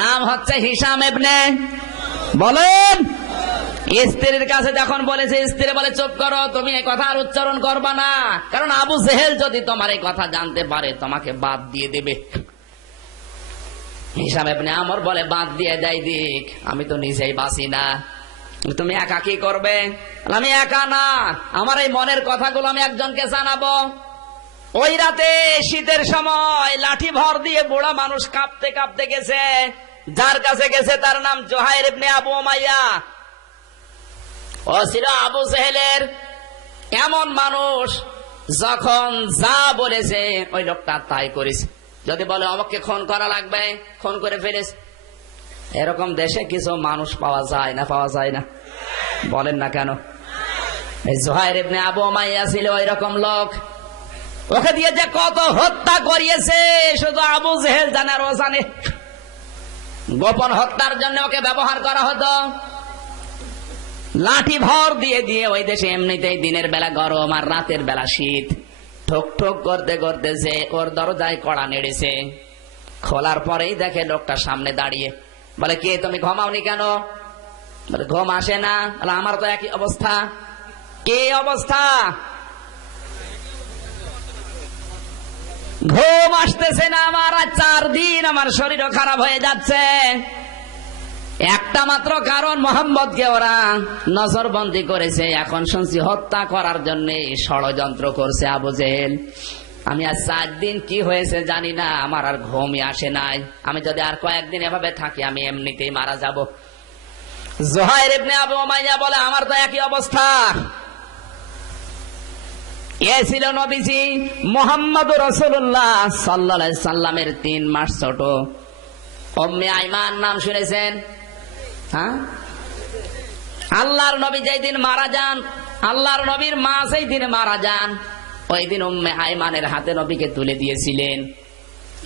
নাম হচ্ছে হিশাম ইবনে। বলেন স্ত্রীর কাছে যখন বলেছে, স্ত্রী বলে চুপ করো, তুমি এই কথা আর উচ্চারণ করবা না, কারণ আবু জেহেল যদি তোমার এই কথা জানতে পারে তোমাকে বাদ দিয়ে দেবে। হিসাম ইবনে আমর বলে বাদ দিয়ে দেয় দিক, আমি তো নিজেই বাঁচি না, তুমি একা কি করবে? আমি একা না, আমার এই মনের কথাগুলো আমি একজনকে জানাবো। ওই রাতে শীতের সময় লাঠি ভর দিয়ে বুড়া মানুষ কাঁপতে কাঁপতে গেছে, যার কাছে গেছে তার নাম জুহাইর ইবনে আবু উমাইয়া। ও ছিল আবু জেহেলের এমন মানুষ, যখন যা বলেছে ওই লোকটা তাই করেছে। যদি বলে আমাকে খুন করা লাগবে, খুন করে ফেলেছে। এরকম দেশে কিছু মানুষ পাওয়া যায় না, পাওয়া যায় না? বলেন না কেন? এই জুহাইর ইবনে আবু উমাইয়া ছিল ওই রকম লোক। ওকে দিয়ে যে কত হত্যা করিয়েছে শুধু আবু জেহেল জানে আর ও জানে। গোপন হত্যার জন্য ওকে ব্যবহার করা হতো। লাঠি ভর দিয়ে দিয়ে ওই দেশে এমনিতেই দিনের বেলা গরম আর রাতের বেলা শীত, ঠোক ঠোক করতে করতেছে, ওর দরজায় কড়া নেড়েছে। খোলার পরেই দেখে লোকটা সামনে দাঁড়িয়ে। বলে কে তুমি, ঘুমাওনি কেন? বলে ঘুম আসে না। বলে আমার তো একই অবস্থা। কে অবস্থা? ঘুম আসতেছে না আমার, আর 4 দিন আমার শরীরও খারাপ হয়ে যাচ্ছে। একটা মাত্র কারণ, মোহাম্মদকে ওরা নজরবন্দি করেছে। এখন শুনছি হত্যা করার জন্য ষড়যন্ত্র করছে আবু জেহেল। আমি আর 4 দিন কি হয়েছে জানি না, আমার আর ঘুমই আসে নাই। আমি যদি আর কয়েকদিন এভাবে থাকি আমি এমনিতেই মারা যাব। জুহাইর ইবনে আবু উমাইয়া বলে আমার তো একই অবস্থা। এ ছিল নবীজি মুহাম্মদুর রাসূলুল্লাহ সাল্লাল্লাহু আলাইহি সাল্লামের 3 মাস ছোট উম্মে আইমান, নাম শুনেছেন? হ্যাঁ, আল্লাহর নবী যেই দিন মারা যান, আল্লাহর নবীর মা সেই দিন মারা যান, ওই দিন উম্মে আইমানের হাতে নবীকে তুলে দিয়েছিলেন।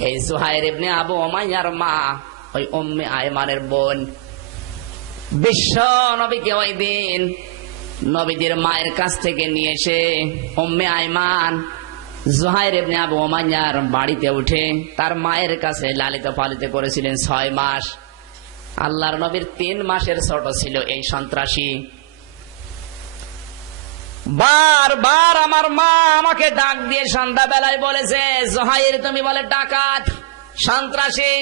এই জুহাইর ইবনে আবু উমাইয়ার মা ওই উম্মে আইমানের বোন। বিশ্ব নবীকে ওই দিন নবীদের মায়ের কাছ থেকে নিয়ে এসে উম্মে আইমান জুহাইর ইবনে আবু উমাইয়ার বাড়িতে উঠে তার মায়ের কাছে লালিত পালিত করেছিলেন 6 মাস। আল্লাহর নবীর 3 মাসের ছোট ছিল এই সন্ত্রাসী। বারবার আমার মা আমাকে ডাক দিয়ে সন্ধ্যাবেলায় বলেছে, জুহাইর তুমি বলে ডাকাত, সন্ত্রাসী,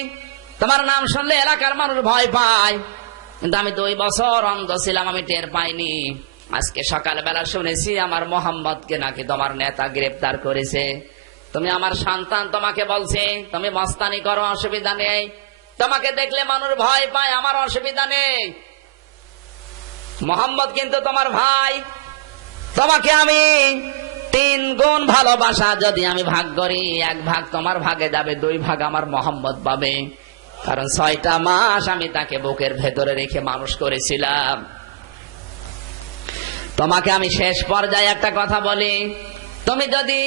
তোমার নাম শুনলে এলাকার মানুষ ভয় পায়। কিন্তু আমি 2 বছর অন্ধ ছিলাম, আমি টের পাইনি। আজকে সকালবেলা শুনেছি আমার মোহাম্মদকে নাকি তোমার নেতা গ্রেফতার করেছে। তুমি আমার সন্তান, তোমাকে বলছে তুমি মস্তানি করো, অসুবিধা নেই, তোমাকে দেখলে মানুষ ভয় পায়, আমার অসুবিধা নেই। মোহাম্মদ কিন্তু তোমার ভাই, তোমাকে আমি 3 গুণ ভালোবাসা যদি আমি ভাগ করি, 1 ভাগ তোমার ভাগে যাবে, 2 ভাগ আমার মোহাম্মদ পাবে। কারণ 6টা মাস আমি তাকে বুকের ভেতরে রেখে মানুষ করেছিলাম। তোমাকে আমি শেষ পর্যায়ে একটা কথা বলি, তুমি যদি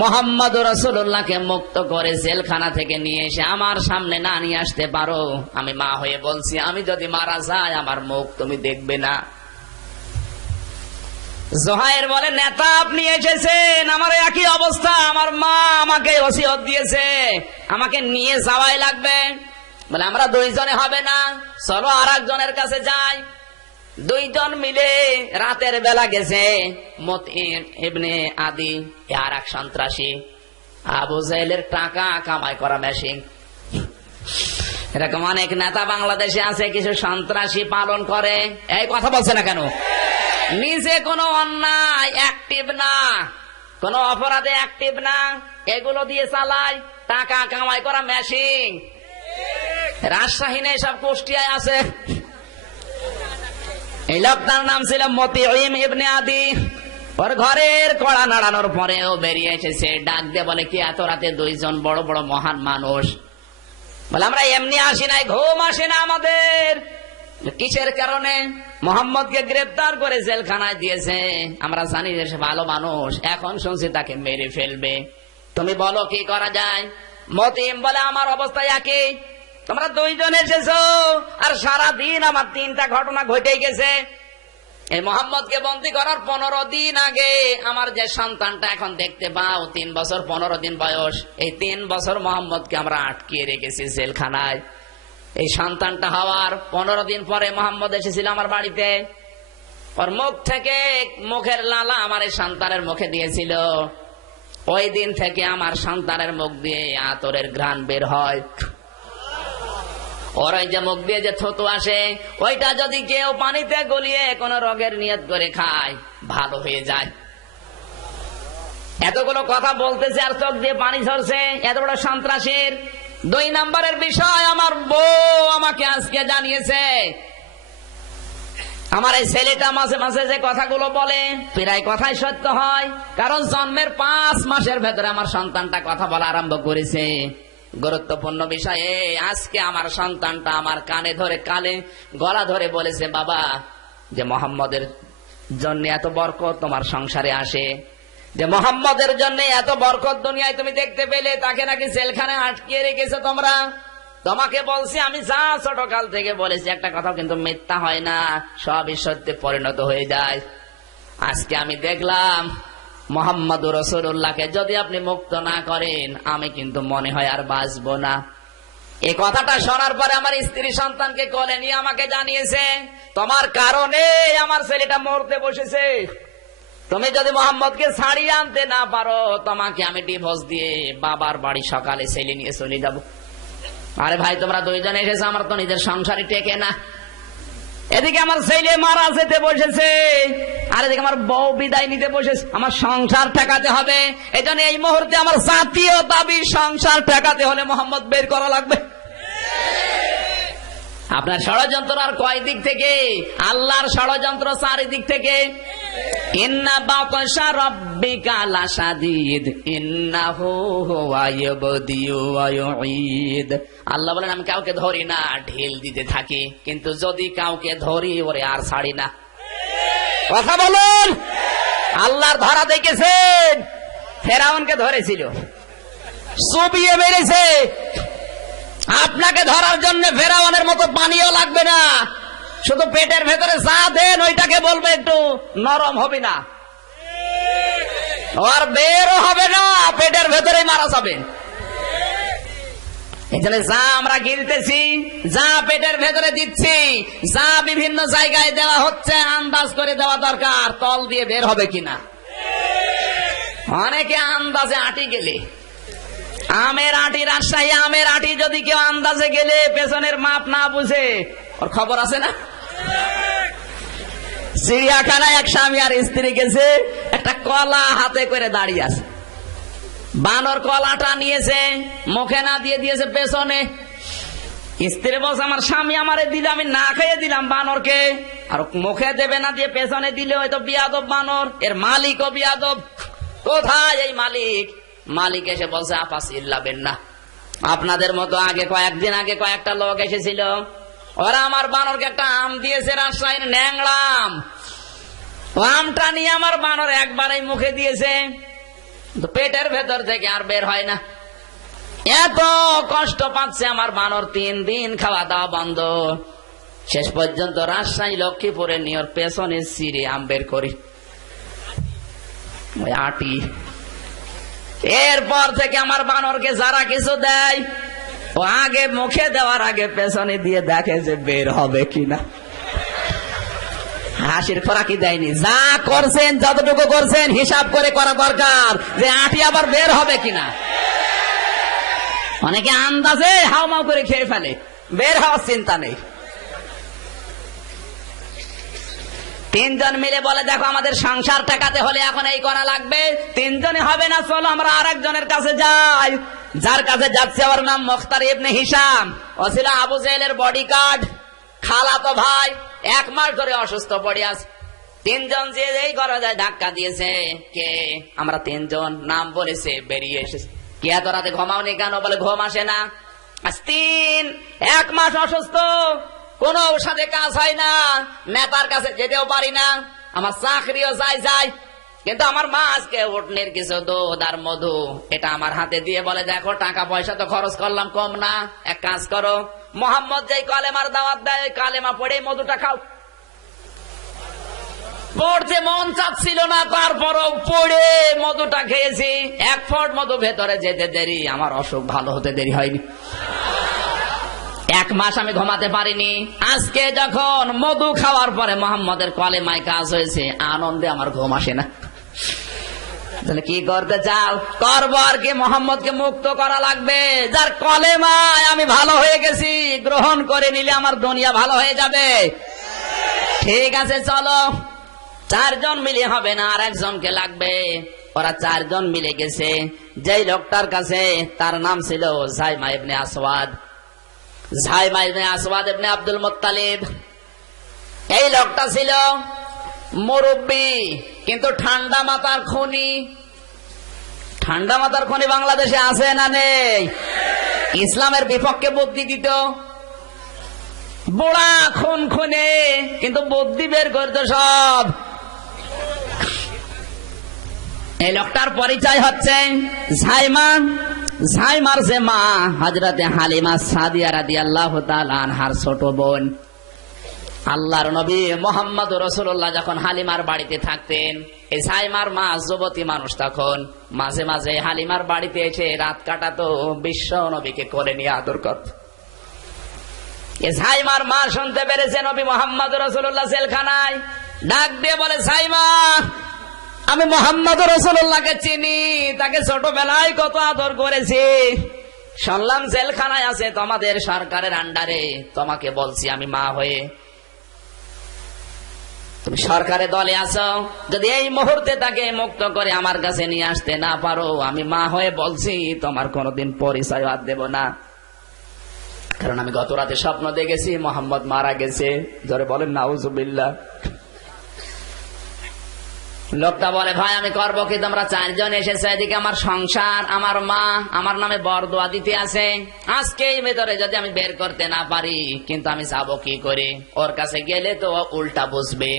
মুহাম্মদুর রাসূলুল্লাহকে মুক্ত করে জেলখানা থেকে নিয়ে এসে আমার সামনে না নিয়ে আসতে পারো, আমি মা হয়ে বলছি, আমি যদি মারা যাই আমার মুখ তুমি দেখবে না। জুহাইর বলে নেতা আপনি এসেছেন, আমার একই অবস্থা, আমার মা আমাকে ওসিয়ত দিয়েছে আমাকে নিয়ে যাওয়াই লাগবে। বলে আমরা 2 জনে হবে না, চলো আর একজনের কাছে যাই। 2 জন মিলে রাতের বেলা গেছে মতিন ইবনে আদি, আর এক সন্ত্রাসী, আবু জেহেলের টাকা কামাই করা মেশিন। এরকম অনেক নেতা বাংলাদেশে আছে, কিছু সন্ত্রাসী পালন করে। এই কথা বলছে না কেন? নিজে কোনো অন্যায় অ্যাক্টিভ না, কোন অপরাধে অ্যাক্টিভ না, এগুলো দিয়ে চালায় টাকা কামাই করা মেশিন। রাজশাহী নেই, সব কুষ্টিয়ায় আছে। এই লোকটার নাম ছিল মতিন ইবনে আদি। ওর ঘরের কড়া নাড়ানোর পরেও বেরিয়ে এসেছে, ডাক দিয়ে বলে কি এত রাতে 2 জন বড় বড় মহান মানুষ। বলে আমরা এমনি আসি নাই, ঘুম আসে না আমাদের। কিসের কারণে? মোহাম্মদকে গ্রেফতার করে জেলখানায় দিয়েছে, আমরা জানি যে সে ভালো মানুষ, এখন শুনছি তাকে মেরে ফেলবে। তুমি বলো কি করা যায়? মতিন বলে আমার অবস্থা একই, তোমরা 2 জন এসেছো আর সারাদিন আমার 3টা ঘটনা ঘটে গেছে। এই মোহাম্মদকে বন্দী করার 15 দিন আগে আমার যে সন্তানটা এখন দেখতে পাও 3 বছর 15 দিন বয়স, এই 3 বছর মোহাম্মদকে আমরা আটকিয়ে রেখেছি জেলখানায়। এই সন্তানটা হওয়ার 15 দিন পরে মোহাম্মদ এসেছিল আমার বাড়িতে। ওর মুখ থেকে মুখের লালা আমার এই সন্তানের মুখে দিয়েছিল। ওই দিন থেকে আমার সন্তানের মুখ দিয়ে আতরের ঘ্রাণ বের হয়। ওর ওই যে মুখ দিয়ে যে থুতু আসে, ওইটা যদি কেউ পানিতে গলিয়ে কোন রোগের নিয়ত করে খায়, ভালো হয়ে যায়। এতগুলো কথা বলতেছে আর চোখ দিয়ে পানি ঝরছে, এত বড় সন্ত্রাসীর। 2 নম্বরের বিষয়, আমার বউ আমাকে আজকে জানিয়েছে, আমার এই ছেলেটা মাঝে মাঝে যে কথাগুলো বলে প্রায় কথাই সত্য হয়, কারণ জন্মের 5 মাসের ভেতরে আমার সন্তানটা কথা বলা আরম্ভ করেছে। গুরুত্বপূর্ণ বিষয়ে আজকে আমার সন্তানটা আমার কানে ধরে গলা ধরে বলেছে, বাবা, যে মোহাম্মদের জন্য এত বরকত তোমার সংসারে আসে, যে মোহাম্মদের জন্য এত বরকত দুনিয়ায় তুমি দেখতে পেলে, তাকে নাকি জেলখানায় আটকিয়ে রেখেছে তোমরা। তোমাকে বলছি, আমি যা ছোটকাল থেকে বলেছি একটা কথা কিন্তু মিথ্যা হয় না, সবই সত্যে পরিণত হয়ে যায়। আজকে আমি দেখলাম মুহাম্মদুর রাসূলুল্লাহকে যদি আপনি মুক্ত না করেন, আমি কিন্তু মনে হয় আর বাঁচবো না। এই কথাটা শোনার পরে আমার স্ত্রী সন্তানকে কোলে নিয়ে আমাকে জানিয়েছে, তোমার কারণে আমার ছেলেটা মরতে বসেছে। তুমি যদি মোহাম্মদকে ছাড়িয়ে আনতে না পারো, তোমাকে আমি ডিভোর্স দিয়ে বাবার বাড়ি সকালে ছেলে নিয়ে চলে যাব। আরে ভাই, তোমরা 2 জন এসেছো, আমার তো নিজের সংসারই টেকে না। এদিকে আমার ছেলে মারা যেতে বসেছে, আর এদিকে আমার বউ বিদায় নিতে বসেছে। আমার সংসার ঠেকাতে হবে। এই জন্য এই মুহূর্তে আমার জাতীয় দাবি, সংসার ঠেকাতে হলে মোহাম্মদ বের করা লাগবে। আপনার ষড়যন্ত্র আর কয় দিক থেকে? আল্লাহর ষড়যন্ত্র চারিদিক থেকে। ইন্না বাতশা রাব্বিকা লাশাদীদ ইন্নাহু হুয়া ইয়াবদিউ ওয়া ইউঈদ। আল্লাহ বলেন, আমি কাউকে ধরি না, ঢিল দিতে থাকি, কিন্তু যদি কাউকে ধরি ওরে আর ছাড়ি না। কথা বলুন। আল্লাহর ধরা দেখেছেন? ফেরাউনকে ধরেছিল, চুবিয়ে মেরেছে। আপনাকে ধরার জন্য ফেরাউনের মতো পানিও লাগবে না, শুধু পেটের ভেতরে যা দেন ওইটাকে বলবে একটু নরম হবে না, আর বেরও হবে না, পেটের ভেতরে মারা যাবে। এখানে যা আমরা গিলতেছি, যা পেটের ভেতরে দিচ্ছি, যা বিভিন্ন জায়গায় দেওয়া হচ্ছে, আন্দাজ করে দেওয়া দরকার তল দিয়ে বের হবে কিনা। অনেকে আন্দাজে আটি গেলে, আমের আটি, রাজশাহী আমের আটি যদি কেউ আন্দাজে গেলে পেছনের মাপ না বুঝে, ওর খবর আছে না? চিড়িয়াখানায় এক স্বামী আর স্ত্রী গেছে, একটা কলা হাতে করে দাঁড়িয়ে আছে। বানর কলাটা নিয়েছে, মুখে না দিয়ে দিয়েছে পেছনে। স্ত্রী বলছে, আমার স্বামী আমারে দিলে, আমি না খেয়ে দিলাম বানরকে, আর মুখে দেবে না দিয়ে পেছনে দিলে হয়তো বিয়াদব বানর। এর মালিকও বিয়াদব। কোথায় এই মালিক? মালিক এসে বলছে, আপা চিল্লাবেন না। আপনাদের মতো আগে কয়েকদিন আগে কয়েকটা লোক এসেছিল, ওরা আমার বানরকে একটা আম দিয়েছে, রাজশাহীর ন্যাংরা আম। আমটা নিয়ে আমার বানর একবারই মুখে দিয়েছে, পেটের ভেতর থেকে আর বের হয় না। এত কষ্ট পাচ্ছে আমার বানর, 3 দিন খাওয়া দাওয়া বন্ধ। শেষ পর্যন্ত রাজশাহী লক্ষ্মীপুরে নিয়ে ওর পেছনে ছিঁড়ে আম বের করি, ওই আটি। এরপর থেকে আমার বানরকে যারা কিছু দেয়, ও আগে মুখে দেওয়ার আগে পেছনে দিয়ে দেখে যে বের হবে কিনা। হাসির খোরাকি দেয়নি। যা করছেন, যতটুকু করছেন, হিসাব করে করা দরকার যে আটি আবার বের হবে কিনা। অনেকে আন্দাজে হাওমাও করে খেয়ে ফেলে, বের হওয়ার চিন্তা নেই। 3 জন মিলে বলে, দেখো আমাদের সংসার ঠেকাতে হলে এখন এই করা লাগবে। 3 জনে হবে না, চলো আমরা আরেকজনের কাছে যাই। যার কাছে যাচ্ছে ওর নাম মুখতার ইবনে হিশাম। ও ছিল আবু জেহেলের বডিগার্ড, খালাতো ভাই। 1 মাস ধরে অসুস্থ পড়ে আছে। 3 জন যে এই ঘরে যায় ধাক্কা দিয়েছে। কে? আমরা 3 জন। নাম বলেছে, বেরিয়ে এসেছে। কে এত রাতে ঘুমাওনি কেন? বলে ঘুম আসে না। আজ 1 মাস অসুস্থ, কোন সাথে কাজ হয় না, নেতার কাছে যেতেও পারি না, আমার চাকরিও যায়। কিন্তু আমার মা আজকে উটনির কিছু দুধ আর মধু এটা আমার হাতে দিয়ে বলে, দেখো টাকা পয়সা তো খরচ করলাম কম না, এক কাজ করো, মোহাম্মদ যেই কালেমার দাওয়াত দেয় কালেমা পড়ে মধুটা খাও। পড়তে মন চাচ্ছিল না, তারপরও পড়ে মধুটা খেয়েছি। 1 ফোঁটা মধু ভেতরে যেতে দেরি, আমার অসুখ ভালো হতে দেরি হয়নি। 1 মাস আমি ঘুমাতে পারিনি। আজকে যখন মধু খাওয়ার পরে মোহাম্মদের কলেমায় কাজ হয়েছে, আনন্দে আমার ঘুম আসে না। তাহলে কি করতে চাও? করবো আর কি, মোহাম্মদকে মুক্ত করা লাগবে। যার কলেমায় আমি ভালো হয়ে গেছি, গ্রহণ করে নিলে আমার দুনিয়া ভালো হয়ে যাবে। ঠিক আছে চলো, 4 জন মিলে হবে না, আর একজনকে লাগবে। ওরা 4 জন মিলে গেছে। যেই লোকটার কাছে, তার নাম ছিল জাইমা ইবনে আসওয়াদ। জাইমা ইবনে আসওয়াদ ইবনে আব্দুল মুত্তালিব। এই লোকটা ছিল মুরব্বী, কিন্তু ঠান্ডা মাথার খনি। ঠান্ডা মাথার খনি বাংলাদেশে আছে না নেই? ইসলামের বিপক্ষে বুদ্ধি দিত, বুড়া খুন খুনে, কিন্তু বুদ্ধি বের করতো সব। এই লোকটার পরিচয় হচ্ছে জাইমা। জাইমার যে মা হযরতে হালিমা সাদিয়া রাদিয়াল্লাহু তাআলা আনহার ছোট বোন। আল্লাহর নবী মুহাম্মদ রাসূলুল্লাহ যখন হালিমার বাড়িতে থাকতেন, এই জাইমার মা যুবতী মানুষ, তখন মাঝে মাঝে হালিমার বাড়িতে এসে রাত কাটাতো, বিশ্ব নবীকে কোলে নিয়ে আদর করত। এই জাইমার মা শুনতে পেরেছে নবী মুহাম্মদ রাসূলুল্লাহ জেলখানায়, ডাক দিয়ে বলে, জাইমা, আমি মুহাম্মদ রাসূলুল্লাহকে চিনি, তাকে ছোটবেলায় কত আদর করেছি। শুনলাম জেলখানায় আছে তোমাদের সরকারের আন্ডারে, তোমাকে বলছি আমি মা হয়ে, তুমি সরকারের দলে আছো, যদি এই মুহূর্তে তাকে মুক্ত করে আমার কাছে নিয়ে আসতে না পারো, আমি মা হয়ে বলছি তোমার কোনোদিন পরিচয় আর দেব না। কারণ আমি গত রাতে স্বপ্ন দেখেছি মুহাম্মদ মারা গেছে। জোরে বলেন নাউজুবিল্লাহ। লোকটা বলে, ভাই আমি করবো কি, তোমরা 4 জন এসেছে, এদিকে আমার সংসার, আমার মা আমার নামে বরদোয়া দিতে আছে। আজকে এই ভেতরে যদি আমি বের করতে না পারি, কিন্তু আমি যাবো কি করে? ওর কাছে গেলে তো উল্টা বুঝবে।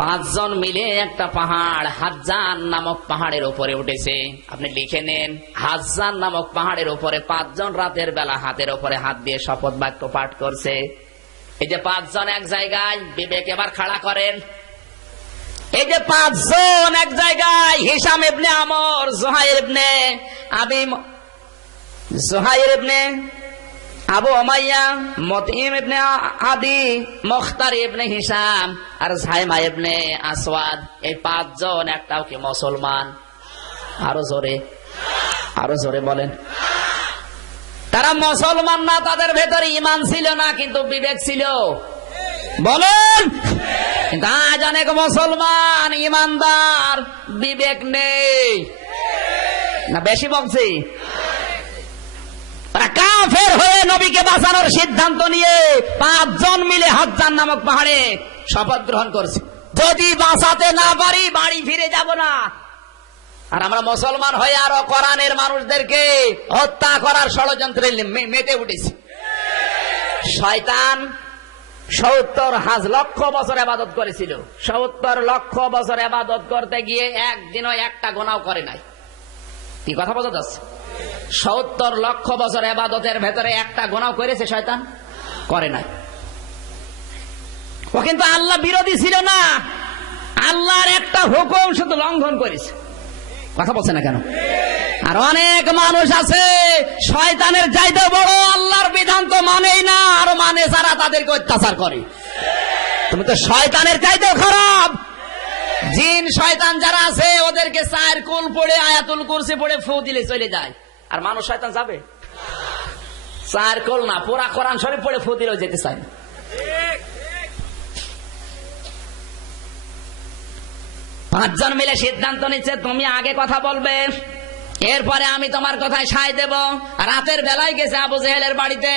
5 জন মিলে একটা পাহাড়, হাজ্জান নামক পাহাড়ের উপরে উঠেছে। আপনি লিখে নেন, হাজ্জান নামক পাহাড়ের উপরে 5 জন রাতের বেলা হাতের উপরে হাত দিয়ে শপথ বাক্য পাঠ করছে। এই যে 5 জন এক জায়গায়, বিবেক এবার খাড়া করেন। এই যে 5 জন এক জায়গায়, হিশাম ইবনে আমর, জুহাইর ইবনে আবু উমাইয়া, মুতঈম ইবনে আদি, মুখতার ইবনে হিশাম আর জাইমা ইবনে আসওয়াদ, এই 5 জন একটাও কি মুসলমান? আরো জোরে বলেন। তারা মুসলমান না, তাদের ভেতরে ঈমান ছিল না, কিন্তু বিবেক ছিল। বলেন, কিন্তু আজ অনেক মুসলমান ঈমানদার, বিবেক নেই না? বেশি বলছি, কাফের হয়ে নবীকে বাঁচানোর সিদ্ধান্ত নিয়ে 5 জন মিলে হাজ্জান নামক পাহাড়ে শপথ গ্রহণ করছে, যদি বাঁচাতে না পারি বাড়ি ফিরে যাব না। আর আমরা মুসলমান হয়ে আরো কোরআনের মানুষদেরকে হত্যা করার ষড়যন্ত্রে মেতে উঠেছি। শয়তান 70 লক্ষ বছর ইবাদত করেছিল। 70 লক্ষ বছর ইবাদত করতে গিয়ে একদিনও একটা গুনাহ করে নাই। কি কথা বোঝা যাচ্ছে? 70 লক্ষ বছর ইবাদতের ভেতরে একটা গুনাহ করেছে শয়তান? করে নাই। ও কিন্তু আল্লাহ বিরোধী ছিল না, আল্লাহর একটা হুকুম শুধু লঙ্ঘন করেছে। কথা বলছে না কেন? আর অনেক মানুষ আছে শয়তানের চাইতে বড়, আল্লাহর বিধান তো মানেই না, আর মানে যারা তাদেরকে অত্যাচার করে। তুমি তো শয়তানের চাইতেও খারাপ। জিন শয়তান যারা আছে ওদেরকে 4 কুল পড়ে আয়াতুল কুরসি পড়ে ফু দিলে চলে যায়, আর মানুষ শয়তান যাবে? 4 কুল না, পুরা কোরআন শরীফ পড়ে ফু দিলেও যেতে চায় না। 5 জন মিলে সিদ্ধান্ত নিচ্ছে, তুমি আগে কথা বলবে, এরপরে আমি তোমার কথায় সায় দেব। রাতের বেলায় গেছে আবু জেহেলের বাড়িতে,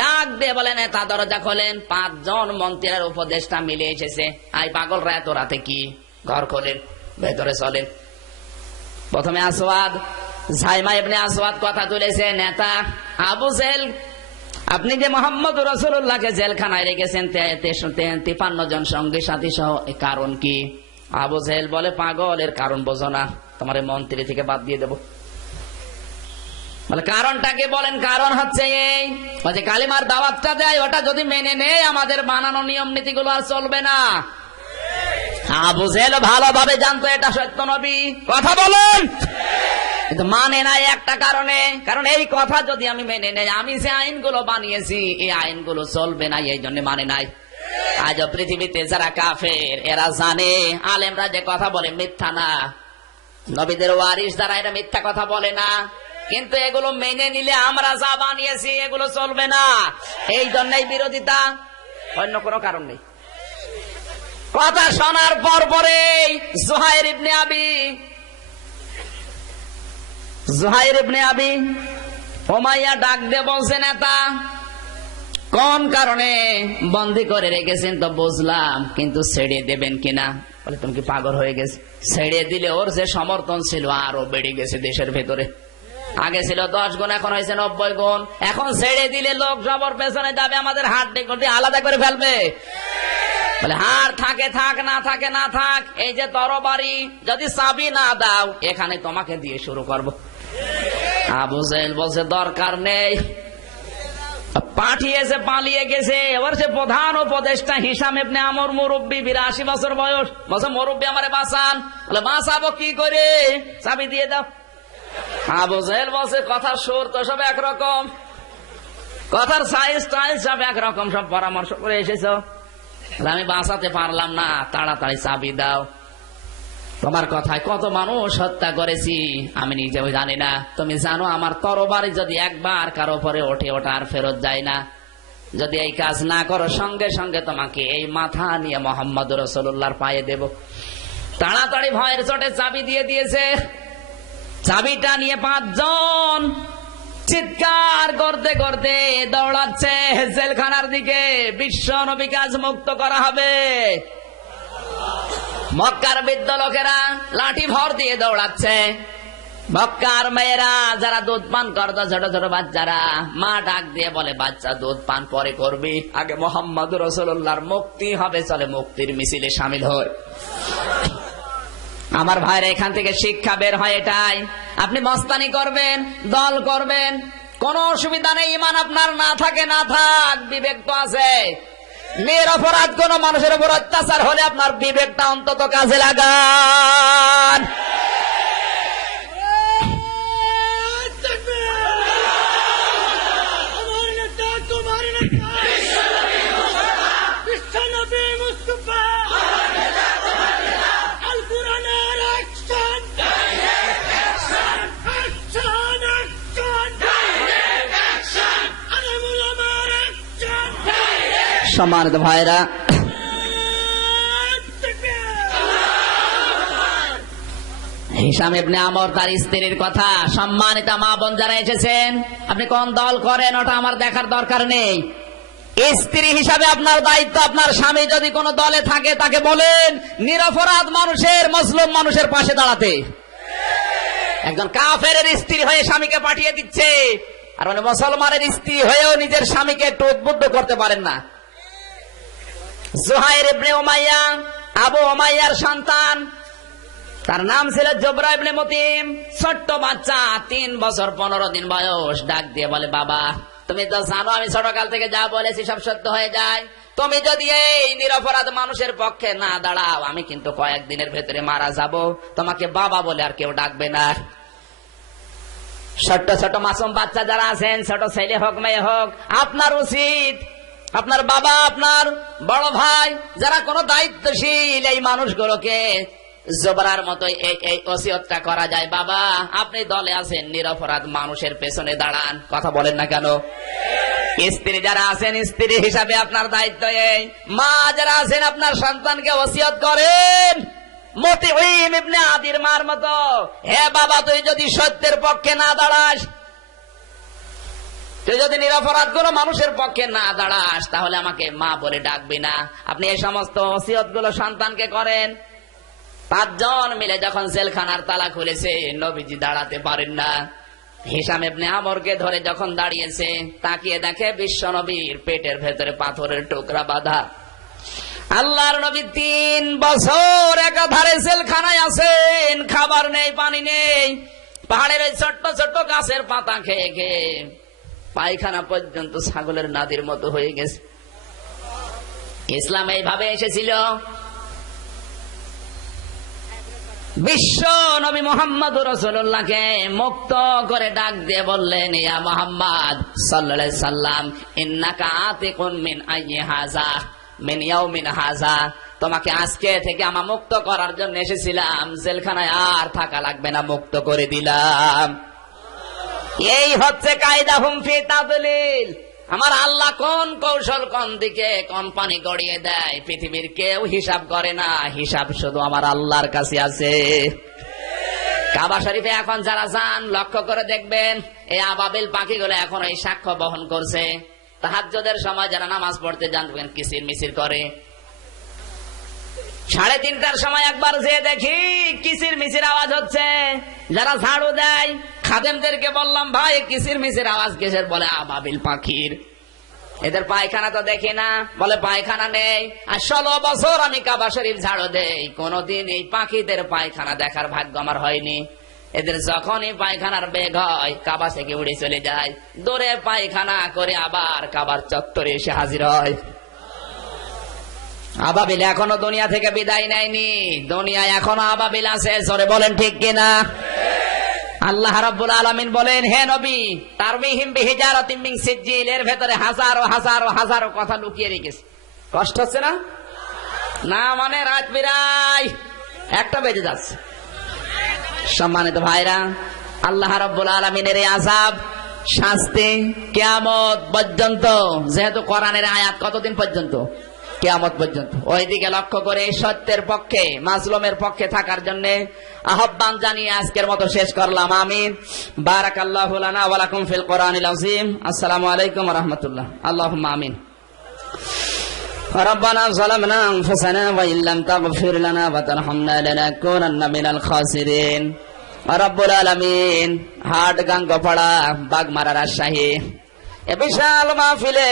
ডাক দিয়ে বলে, নেতা দরজা খোলেন। 5 জন মন্ত্রীর উপদেষ্টা মিলে এসেছে। আই পাগলরা এত রাতে কি? ঘর খোলেন, ভেতরে চলেন। প্রথমে আসওয়াদ, জাইমা ইবনে আসওয়াদ কথা তুলেছে, নেতা আবু জেহেল, আপনি যে মুহাম্মদ রাসূলুল্লাহকে জেলখানায় রেখেছেন 53 জন সঙ্গী সাথী সহ, কারণ কি? আবু জেহেল বলে, পাগল, এর কারণ বোঝো না, তোমার মন্ত্রী থেকে বাদ দিয়ে দেব। বলে, কারণটাকে বলেন। কারণ হচ্ছে এই, যে কালিমার দাওয়াতটা দেয়, ওটা যদি মেনে নেয় আমাদের বানানো নিয়ম নীতিগুলো আর চলবে না। আবু জেহেল ভালোভাবে জানতো এটা সত্য নবী। কথা বলুন, কিন্তু মানে নাই একটা কারণে। কারণ এই কথা যদি আমি মেনে নেই, আমি যে আইনগুলো বানিয়েছি এই আইনগুলো চলবে না, এই জন্য মানে নাই। আজ পৃথিবীতে যারা কাফের, এরা জানে আলেমরা যে কথা বলে মিথ্যা না, নবীদের ওয়ারিস দ্বারা এটা মিথ্যা কথা বলে না, কিন্তু এগুলো মেনে নিলে আমরা যা বানিয়েছি এগুলো চলবে না, এই জন্যই বিরোধিতা, অন্য কোনো কারণ নেই। কথা শোনার পর পরেই জুহাইর ইবনে আবি উমাইয়া ডাক দিয়ে বলছে, নেতা কোন কারণে বন্দী করে রেখেছেন তো বুঝলাম, কিন্তু ছেড়ে দেবেন কিনা? বলে তুমি কি পাগল হয়ে গেছে? ছেড়ে দিলে ওর যে সমর্থন ছিল আরো বেড়ে গেছে দেশের ভেতরে। আগে ছিল 10 গুণ, এখন হয়েছে 90 গুণ। এখন ছেড়ে দিলে লোক সবর পেছনে যাবে, আমাদের হাত ডেকে আলাদা করে ফেলবে। বলে হার থাকে থাক, না থাকে না থাক, এই যে তরবারি যদি চাবি না দাও এখানে তোমাকে দিয়ে শুরু করব। আবু জেহেল বলছে দরকার নেই, পাঠিয়েছে, পালিয়ে গেছে। এবার সে প্রধান উপদেষ্টা হিশাম ইবনে আমর, মুরব্বী, 82 বছর বয়স, বলছে মুরব্বী আমারে বাঁচান। বলে বাঁচাবো কি করে? চাবি দিয়ে দাও। আবু জেহেল বলছে কথার সুর তো সব একরকম, কথার সাইজ টাইজ সব একরকম, সব পরামর্শ করে এসেছো, আমি বাঁচাতে পারলাম না, তাড়াতাড়ি চাবি দাও। তোমার কথায় কত মানুষ হত্যা করেছি আমি নিজেও জানি না, তুমি জানো আমার তরবারি যদি একবার কারো উপরে ওঠে ওটা আর ফেরত যায় না, যদি এই কাজ না করো সঙ্গে সঙ্গে তোমাকে এই মাথা নিয়ে মোহাম্মদ রাসূলুল্লাহর পায়ে দেব। তাড়াতাড়ি ভয়ের চোটে চাবি দিয়ে দিয়েছে। চাবিটা নিয়ে 5 জন চিৎকার করতে করতে দৌড়াচ্ছে জেলখানার দিকে। বিশ্ব নবীকে আজ মুক্ত করা হবে। মক্কার বৃদ্ধ লোকেরা লাঠি ভর দিয়ে দৌড়াচ্ছে। মক্কার মেয়েরা যারা দুধ পান করতো, ছোট ছোট বাচ্চারা, মা ডাক দিয়ে বলে বাচ্চা দুধ পান পরে করবি, আগে মোহাম্মদ রাসূলুল্লাহর মুক্তি হবে, চলে মুক্তির মিছিলে শামিল হয়। আমার ভাইরা এখান থেকে শিক্ষা বের হয় এটাই, আপনি মস্তানি করবেন, দল করবেন, কোন অসুবিধা নেই। ইমান আপনার না থাকে না থাক, বিবেক তো আছে। নিরপরাধ কোন মানুষের উপর অত্যাচার হলে আপনার বিবেকটা অন্তত কাজে লাগান। সম্মানিত ভাইরা, হিশাম ইবনে আমর তার স্ত্রীর কথা, সম্মানিত মা বোন যারা এসেছেন, আপনি কোন দল করেন ওটা আমার দেখার দরকার নেই। স্ত্রী হিসাবে আপনার দায়িত্ব, আপনার স্বামী যদি কোনো দলে থাকে তাকে বলেন নিরপরাধ মানুষের, মজলুম মানুষের পাশে দাঁড়াতে। একজন কাফেরের স্ত্রী হয়ে স্বামীকে পাঠিয়ে দিচ্ছে, আর মানে মুসলমানের স্ত্রী হয়েও নিজের স্বামীকে একটু উদ্বুদ্ধ করতে পারেন না। জুহাইর ইবনে উমাইয়া আবু উমাইয়ার সন্তান, তার নাম ছিল জুবরা ইবনে মুতিম। ছোট্ট বাচ্চা, 3 বছর 15 দিন বয়স। ডাক দিয়ে বলে বাবা তুমি তো জানো আমি ছোটকাল থেকে যা বলেছি সব সত্য হয়ে যায়, তুমি যদি এই নিরপরাধ মানুষের পক্ষে না দাঁড়াও আমি কিন্তু কয়েকদিনের ভেতরে মারা যাব, তোমাকে বাবা বলে আর কেউ ডাকবে না। ছোট্ট ছোট মাসুম বাচ্চা যারা আছেন, ছোট ছেলে হোক মেয়ে হোক, আপনার উচিত আপনার বাবা, আপনার বড় ভাই, যারা কোনো দায়িত্বশীল, এই মানুষগুলোকে জবরার মতো এই ওসিয়তটা করা যায়, বাবা আপনি দলে আছেন, নিরপরাধ মানুষের পেছনে দাঁড়ান। কথা বলেন না কেন? স্ত্রী যারা আছেন, স্ত্রী হিসাবে আপনার দায়িত্ব এই। মা যারা আছেন, আপনার সন্তানকে ওসিয়ত করেন মুতিঈম ইবনে আদির মার মতো, হে বাবা তুই যদি সত্যের পক্ষে না দাঁড়াস, তুই যদি নিরপরাধ কোন মানুষের পক্ষে না দাঁড়াস, তাহলে আমাকে মা বলে ডাকবি না। আপনি এই সমস্ত ওসিয়ত গুলো সন্তানকে করেন। 5 জন মিলে যখন জেলখানার তালা খুলেছে, নবীজি দাঁড়াতে পারেন না। হিশাম ইবনে আমরকে ধরে যখন দাঁড়িয়েছে, তাকিয়ে দেখে বিশ্ব নবীর পেটের ভেতরে পাথরের টুকরা বাঁধা। আল্লাহর নবী 3 বছর একাধারে জেলখানায় আছেন, খাবার নেই, পানি নেই, পাহাড়ের ওই ছোট্ট ছোট্ট গাছের পাতা খেয়ে খেয়ে পায়খানা পর্যন্ত ছাগলের নাদির মতো হয়ে গেছে। ইসলাম এইভাবে এসেছিল। বিশ্ব নবী মুহাম্মদুর রাসূলুল্লাহকে মুক্ত করে ডাক দিয়ে বললেন, ইয়া মুহাম্মদ সাল্লাল্লাহু আলাইহি সাল্লাম, ইন্নাকা আতিকুন মিন আইয়ি হাযা মিন ইয়াউমিন হাযা, তোমাকে আজকে থেকে আমার মুক্ত করার জন্য এসেছিলাম, জেলখানায় আর থাকা লাগবে না, মুক্ত করে দিলাম। এই হচ্ছে কায়দা হুম ফি তাদলিল। আমার আল্লাহ কোন কৌশল কোন দিকে কোন পানি গড়িয়ে দেয় পৃথিবীর কেউ হিসাব করে না, হিসাব শুধু আমার আল্লাহর কাছে আছে। কাবা শরীফে এখন যারা যান লক্ষ্য করে দেখবেন এই আবাবিল পাখিগুলো এখন এই সাক্ষ্য বহন করছে। তাহাজ্জুদের সময় যারা নামাজ পড়তে যান কিসির মিসির করে। 3:30টার সময় একবার যেয়ে দেখি কিসির মিসির আওয়াজ হচ্ছে। যারা ঝাড়ু দেয় খাদেমদেরকে বললাম, ভাই কিসির মিসির আওয়াজ কিসের? বলে আবাবিল পাখির। এদের পায়খানা তো দেখি না, বলে পায়খানা নেই। আর 16 বছর আমি কাবা শরীফ ঝাড়ু দেই, কোনদিন এই পাখিদের পায়খানা দেখার ভাগ্য আমার হয়নি। এদের যখনই পায়খানার বেগ হয় কাবা থেকে উড়ে চলে যায়, দৌড়ে পায়খানা করে আবার কাবার চত্বরে এসে হাজির হয়। আবাবিল এখনো দুনিয়া থেকে বিদায় নেয়নি, দুনিয়ায় এখনো আবাবিল আছে। জোরে বলেন ঠিক কিনা? আল্লাহ রাব্বুল আলামিন বলেন, হে নবী, তারবিহিম বিহিজারাতিম মিন সিজ্জিল, এর ভেতরে হাজারো হাজারো হাজারো কথা লুকিয়ে রেখেছে। কষ্ট হচ্ছে না? না মানে রাত বিরায় 1টা বেজে যাচ্ছে। সম্মানিত ভাইরা, আল্লাহ রাব্বুল আলামিনের এই আযাব শাস্তি কিয়ামত পর্যন্ত, যেহেতু কোরআনের আয়াত কতদিন পর্যন্ত? কিয়ামত পর্যন্ত। ওইদিকে লক্ষ্য করে সত্যের পক্ষে মাজলুমের পক্ষে থাকার জন্য আহ্বান জানিয়ে আজকের মতো শেষ করলাম। আমিন। বারাকাল্লাহু লানা ওয়া লাকুম ফিল কোরআনিল আযীম। আসসালামু আলাইকুম ওয়া রাহমাতুল্লাহ। আল্লাহুম্মা আমিন। ربنا ظلمنا أنفسنا وإن لم تغفر لنا وترحمنا لنكونن من الخاسرين। রব্বুল আলামিন হাটগাঙ্গপাড়া বাগমারা রাজশাহী এ বিশাল মাহফিলে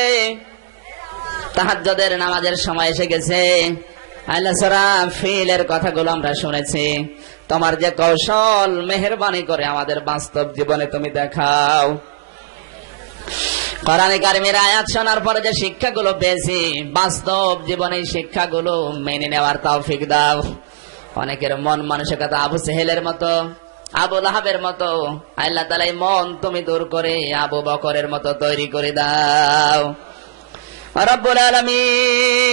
তাহাজ্জুদের নামাজের সময় এসে গেছে। আল্লাহ সূরা ফিলের কথাগুলো আমরা শুনেছি। তোমার যে কৌশল মেহেরবানি করে আমাদের বাস্তব জীবনে তুমি দেখাও। কোরআনে কারিমের আয়াত শোনার পরে যে শিক্ষাগুলো পেয়েছি, বাস্তব জীবনে শিক্ষাগুলো মেনে নেওয়ার তৌফিক দাও। অনেকের মন মানসিকতা আবু সেহেলের মতো, আবু লাহাবের মতো, আল্লাহ তাআলা এই মন তুমি দূর করে আবু বকরের মতো তৈরি করে দাও। রব্বুল আলামিন,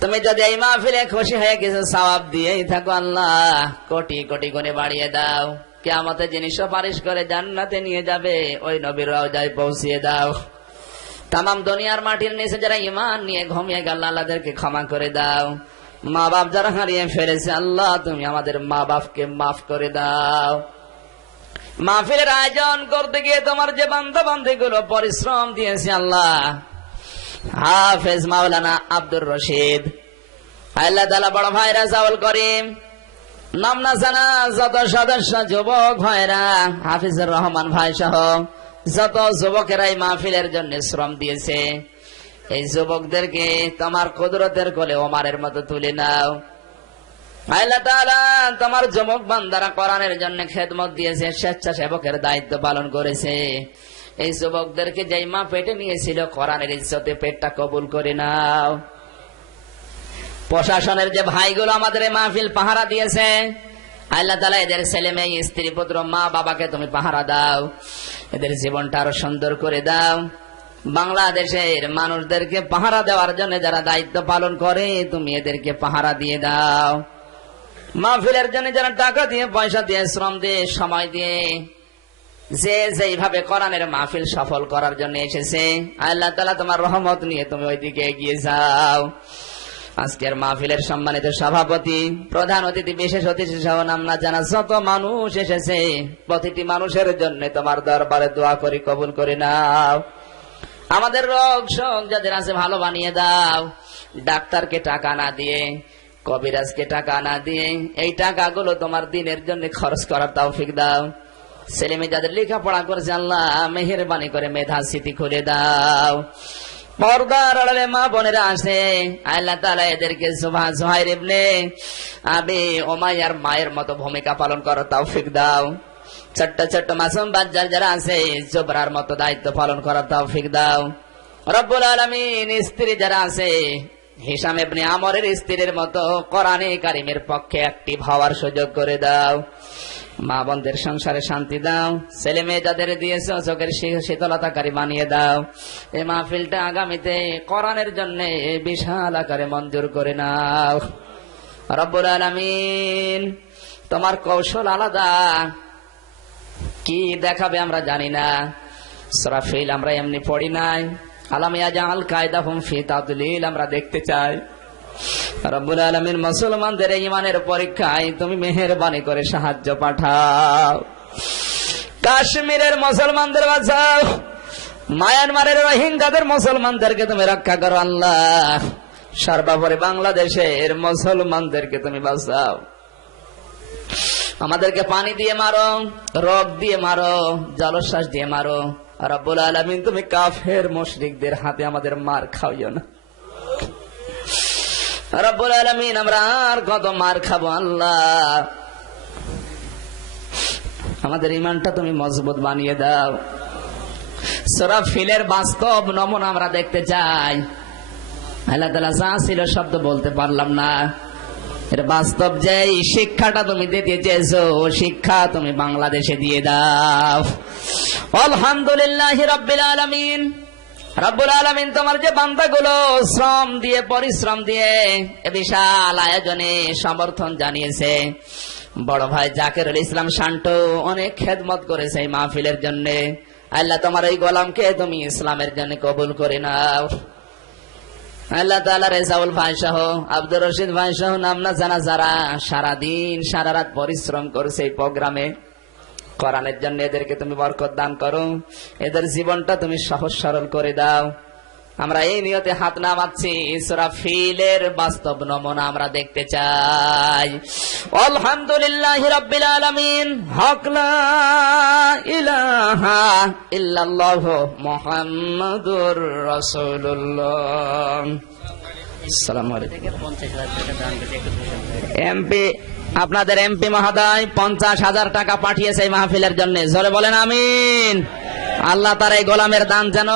তুমি যদি এই মাহফিলে খুশি হয়ে কিছু সওয়াব দিয়েই থাকো আল্লাহ, কোটি কোটি গুণে বাড়িয়ে দাও। কিয়ামতে যিনি সুপারিশ করে জান্নাতে নিয়ে যাবে ওই নবীর রওজায় পৌঁছিয়ে দাও। তামাম দুনিয়ার মাটির নিচে যারা ঈমান নিয়ে ঘুমিয়ে গেল আল্লাহদেরকে ক্ষমা করে দাও। মা বাপ যারা হারিয়ে ফেলেছে আল্লাহ তুমি আমাদের মা বাপকে মাফ করে দাও। মাহফিলের আয়োজন করতে গিয়ে তোমার যে বান্দা বান্দীগুলো পরিশ্রম দিয়েছে আল্লাহ, হাফেজ মাওলানা আব্দুর রশিদ, আল্লাহ তাআলা বড় ভাইরা জাওয়াল করিম, নামনা জানা যত সদস্য যুবক ভাইরা, হাফিজুর রহমান ভাই সহ যত যুবকেরা এই মাহফিলের জন্য শ্রম দিয়েছে, এই যুবকদেরকে তোমার কুদরতের কোলে ওমরের মতো তুলে নাও। আল্লাহ তাআলা তোমার যুবক বান্দারা কোরআনের জন্য খেদমত দিয়েছে, স্বেচ্ছাসেবকের দায়িত্ব পালন করেছে। এই যুবকদেরকে যেই মা পেটে নিয়েছিল কোরআনের ইজ্জতে পেটটা কবুল করে নাও। প্রশাসনের যে ভাইগুলো আমাদের এই মাহফিল পাহারা দিয়েছে আল্লাহ তাআলা এদের ছেলে মেয়ে স্ত্রী পুত্র মা বাবাকে তুমি পাহারা দাও, এদের জীবনটা আরো সুন্দর করে দাও। বাংলাদেশের মানুষদেরকে পাহারা দেওয়ার জন্য যারা দায়িত্ব পালন করে তুমি এদেরকে পাহারা দিয়ে দাও। মাহফিলের জন্য যারা টাকা দিয়ে পয়সা দিয়ে শ্রম দিয়ে সময় দিয়ে যে যেইভাবে কোরআনের মাহফিল সফল করার জন্য এসেছে আল্লাহ তাআলা তোমার রহমত নিয়ে তুমি ওইদিকে এগিয়ে যাও। আজকের মাহফিলের সম্মানিত সভাপতি, প্রধান অতিথি, বিশেষ অতিথি সহ নাম না জানা যত মানুষ এসেছে প্রতিটি মানুষের জন্য তোমার দরবারে দোয়া করি কবুল করে নাও। আমাদের রোগ শোক যাদের আছে ভালো বানিয়ে দাও। ডাক্তারকে টাকা না দিয়ে, কবিরাজকে টাকা না দিয়ে এই টাকাগুলো তোমার দিনের জন্য খরচ করার তৌফিক দাও। ছেলে মেয়ে যাদের লেখাপড়া করেছে আল্লাহ মেহেরবানি করে মেধা স্মৃতি খুলে দাও। পর্দার আড়ালে মা বোনেরা আসে আল্লাহ তাআলা এদেরকে জুহাইর ইবনে আবি উমাইয়ার মায়ের মতো ভূমিকা পালন করার তৌফিক দাও। ছোট্ট ছোট্ট মাসুম বাচ্চা যারা আছে জোবরার মতো দায়িত্ব পালন করার তৌফিক দাও। রব্বুল আলামিন, স্ত্রী যারা আছে হিশাম ইবনে আমরের স্ত্রীর মতো কোরআনে কারিমের পক্ষে অ্যাক্টিভ হওয়ার সুযোগ করে দাও। মা বোনদের সংসারে শান্তি দাও, ছেলে মেয়ে যাদের দিয়েছ চোখের শীতলতাকারী বানিয়ে দাও। এই মাহফিলটা আগামীতে কোরআনের জন্য বিশাল আকারে মঞ্জুর করে নাও রব্বুল আলামিন। তোমার কৌশল আলাদা, কি দেখাবে আমরা জানি না। সূরা ফিল আমরা এমনি পড়ি নাই, আলাম ইয়াজআল কায়দাহুম ফি তাদলিল আমরা দেখতে চাই। রব্বুল আলামিন মুসলমানদের ঈমানের পরীক্ষায় তুমি মেহেরবানি করে সাহায্য পাঠাও। কাশ্মীরের মুসলমানদের বাঁচাও, মায়ানমারের রোহিঙ্গাদের মুসলমানদেরকে তুমি রক্ষা করো আল্লাহ। সর্বোপরি বাংলাদেশের মুসলমানদেরকে তুমি বাঁচাও। আমাদেরকে পানি দিয়ে মারো, রোগ দিয়ে মারো, জলশ্বাস দিয়ে মারো রব্বুল আলামিন। তুমি কাফের মুশরিকদের হাতে আমাদের মার খাওয়িও না রব্বুল আলামিন। আমরা আর কত মার খাবো আল্লাহ, আমাদের ঈমানটা তুমি মজবুত বানিয়ে দাও। সূরা ফিলের বাস্তব নমুনা আমরা দেখতে চাই। আল্লাহ তাআলা যা ছিল শব্দ বলতে পারলাম না, এর বাস্তব যে শিক্ষাটা তুমি দিতে চেয়েছো শিক্ষা তুমি বাংলাদেশে দিয়ে দাও। আলহামদুলিল্লাহি রাব্বিল আলামিন। রব্বুল আলামিন তোমার যে বান্দাগুলো শ্রম দিয়ে পরিশ্রম দিয়ে এ বিশাল আয়োজনে সমর্থন জানিয়েছে, বড় ভাই জাকেরুল ইসলাম শান্ত অনেক খেদমত করেছে এই মাহফিলের জন্য। আল্লাহ তোমার এই গোলামকে তুমি ইসলামের জন্য কবুল করে নাও। আল্লাহ তাআলা রেজাউল ভাই সহ আব্দুর রশিদ ভাই সহ নাম না জানা যারা সারাদিন সারা রাত পরিশ্রম করছে এই প্রোগ্রামে কোরআনের জন্য, এদেরকে তুমি বরকত দান করো, এদের জীবনটা তুমি সহজ সরল করে দাও। আমরা এই নিয়তে হাত নামাচ্ছি, সূরা ফিলের বাস্তব নমুনা আমরা দেখতে চাই। আলহামদুলিল্লাহি রাব্বিল আলামিন। হক লা ইলাহা ইল্লাল্লাহু মুহাম্মাদুর রাসূলুল্লাহ। আসসালামু আলাইকুম। এমপি আপনাদের এমপি মহোদয় 50,000 টাকা পাঠিয়েছে এই মাহফিলের জন্য, জোরে বলেন আমিন। আল্লাহ তার এই গোলামের দান যেন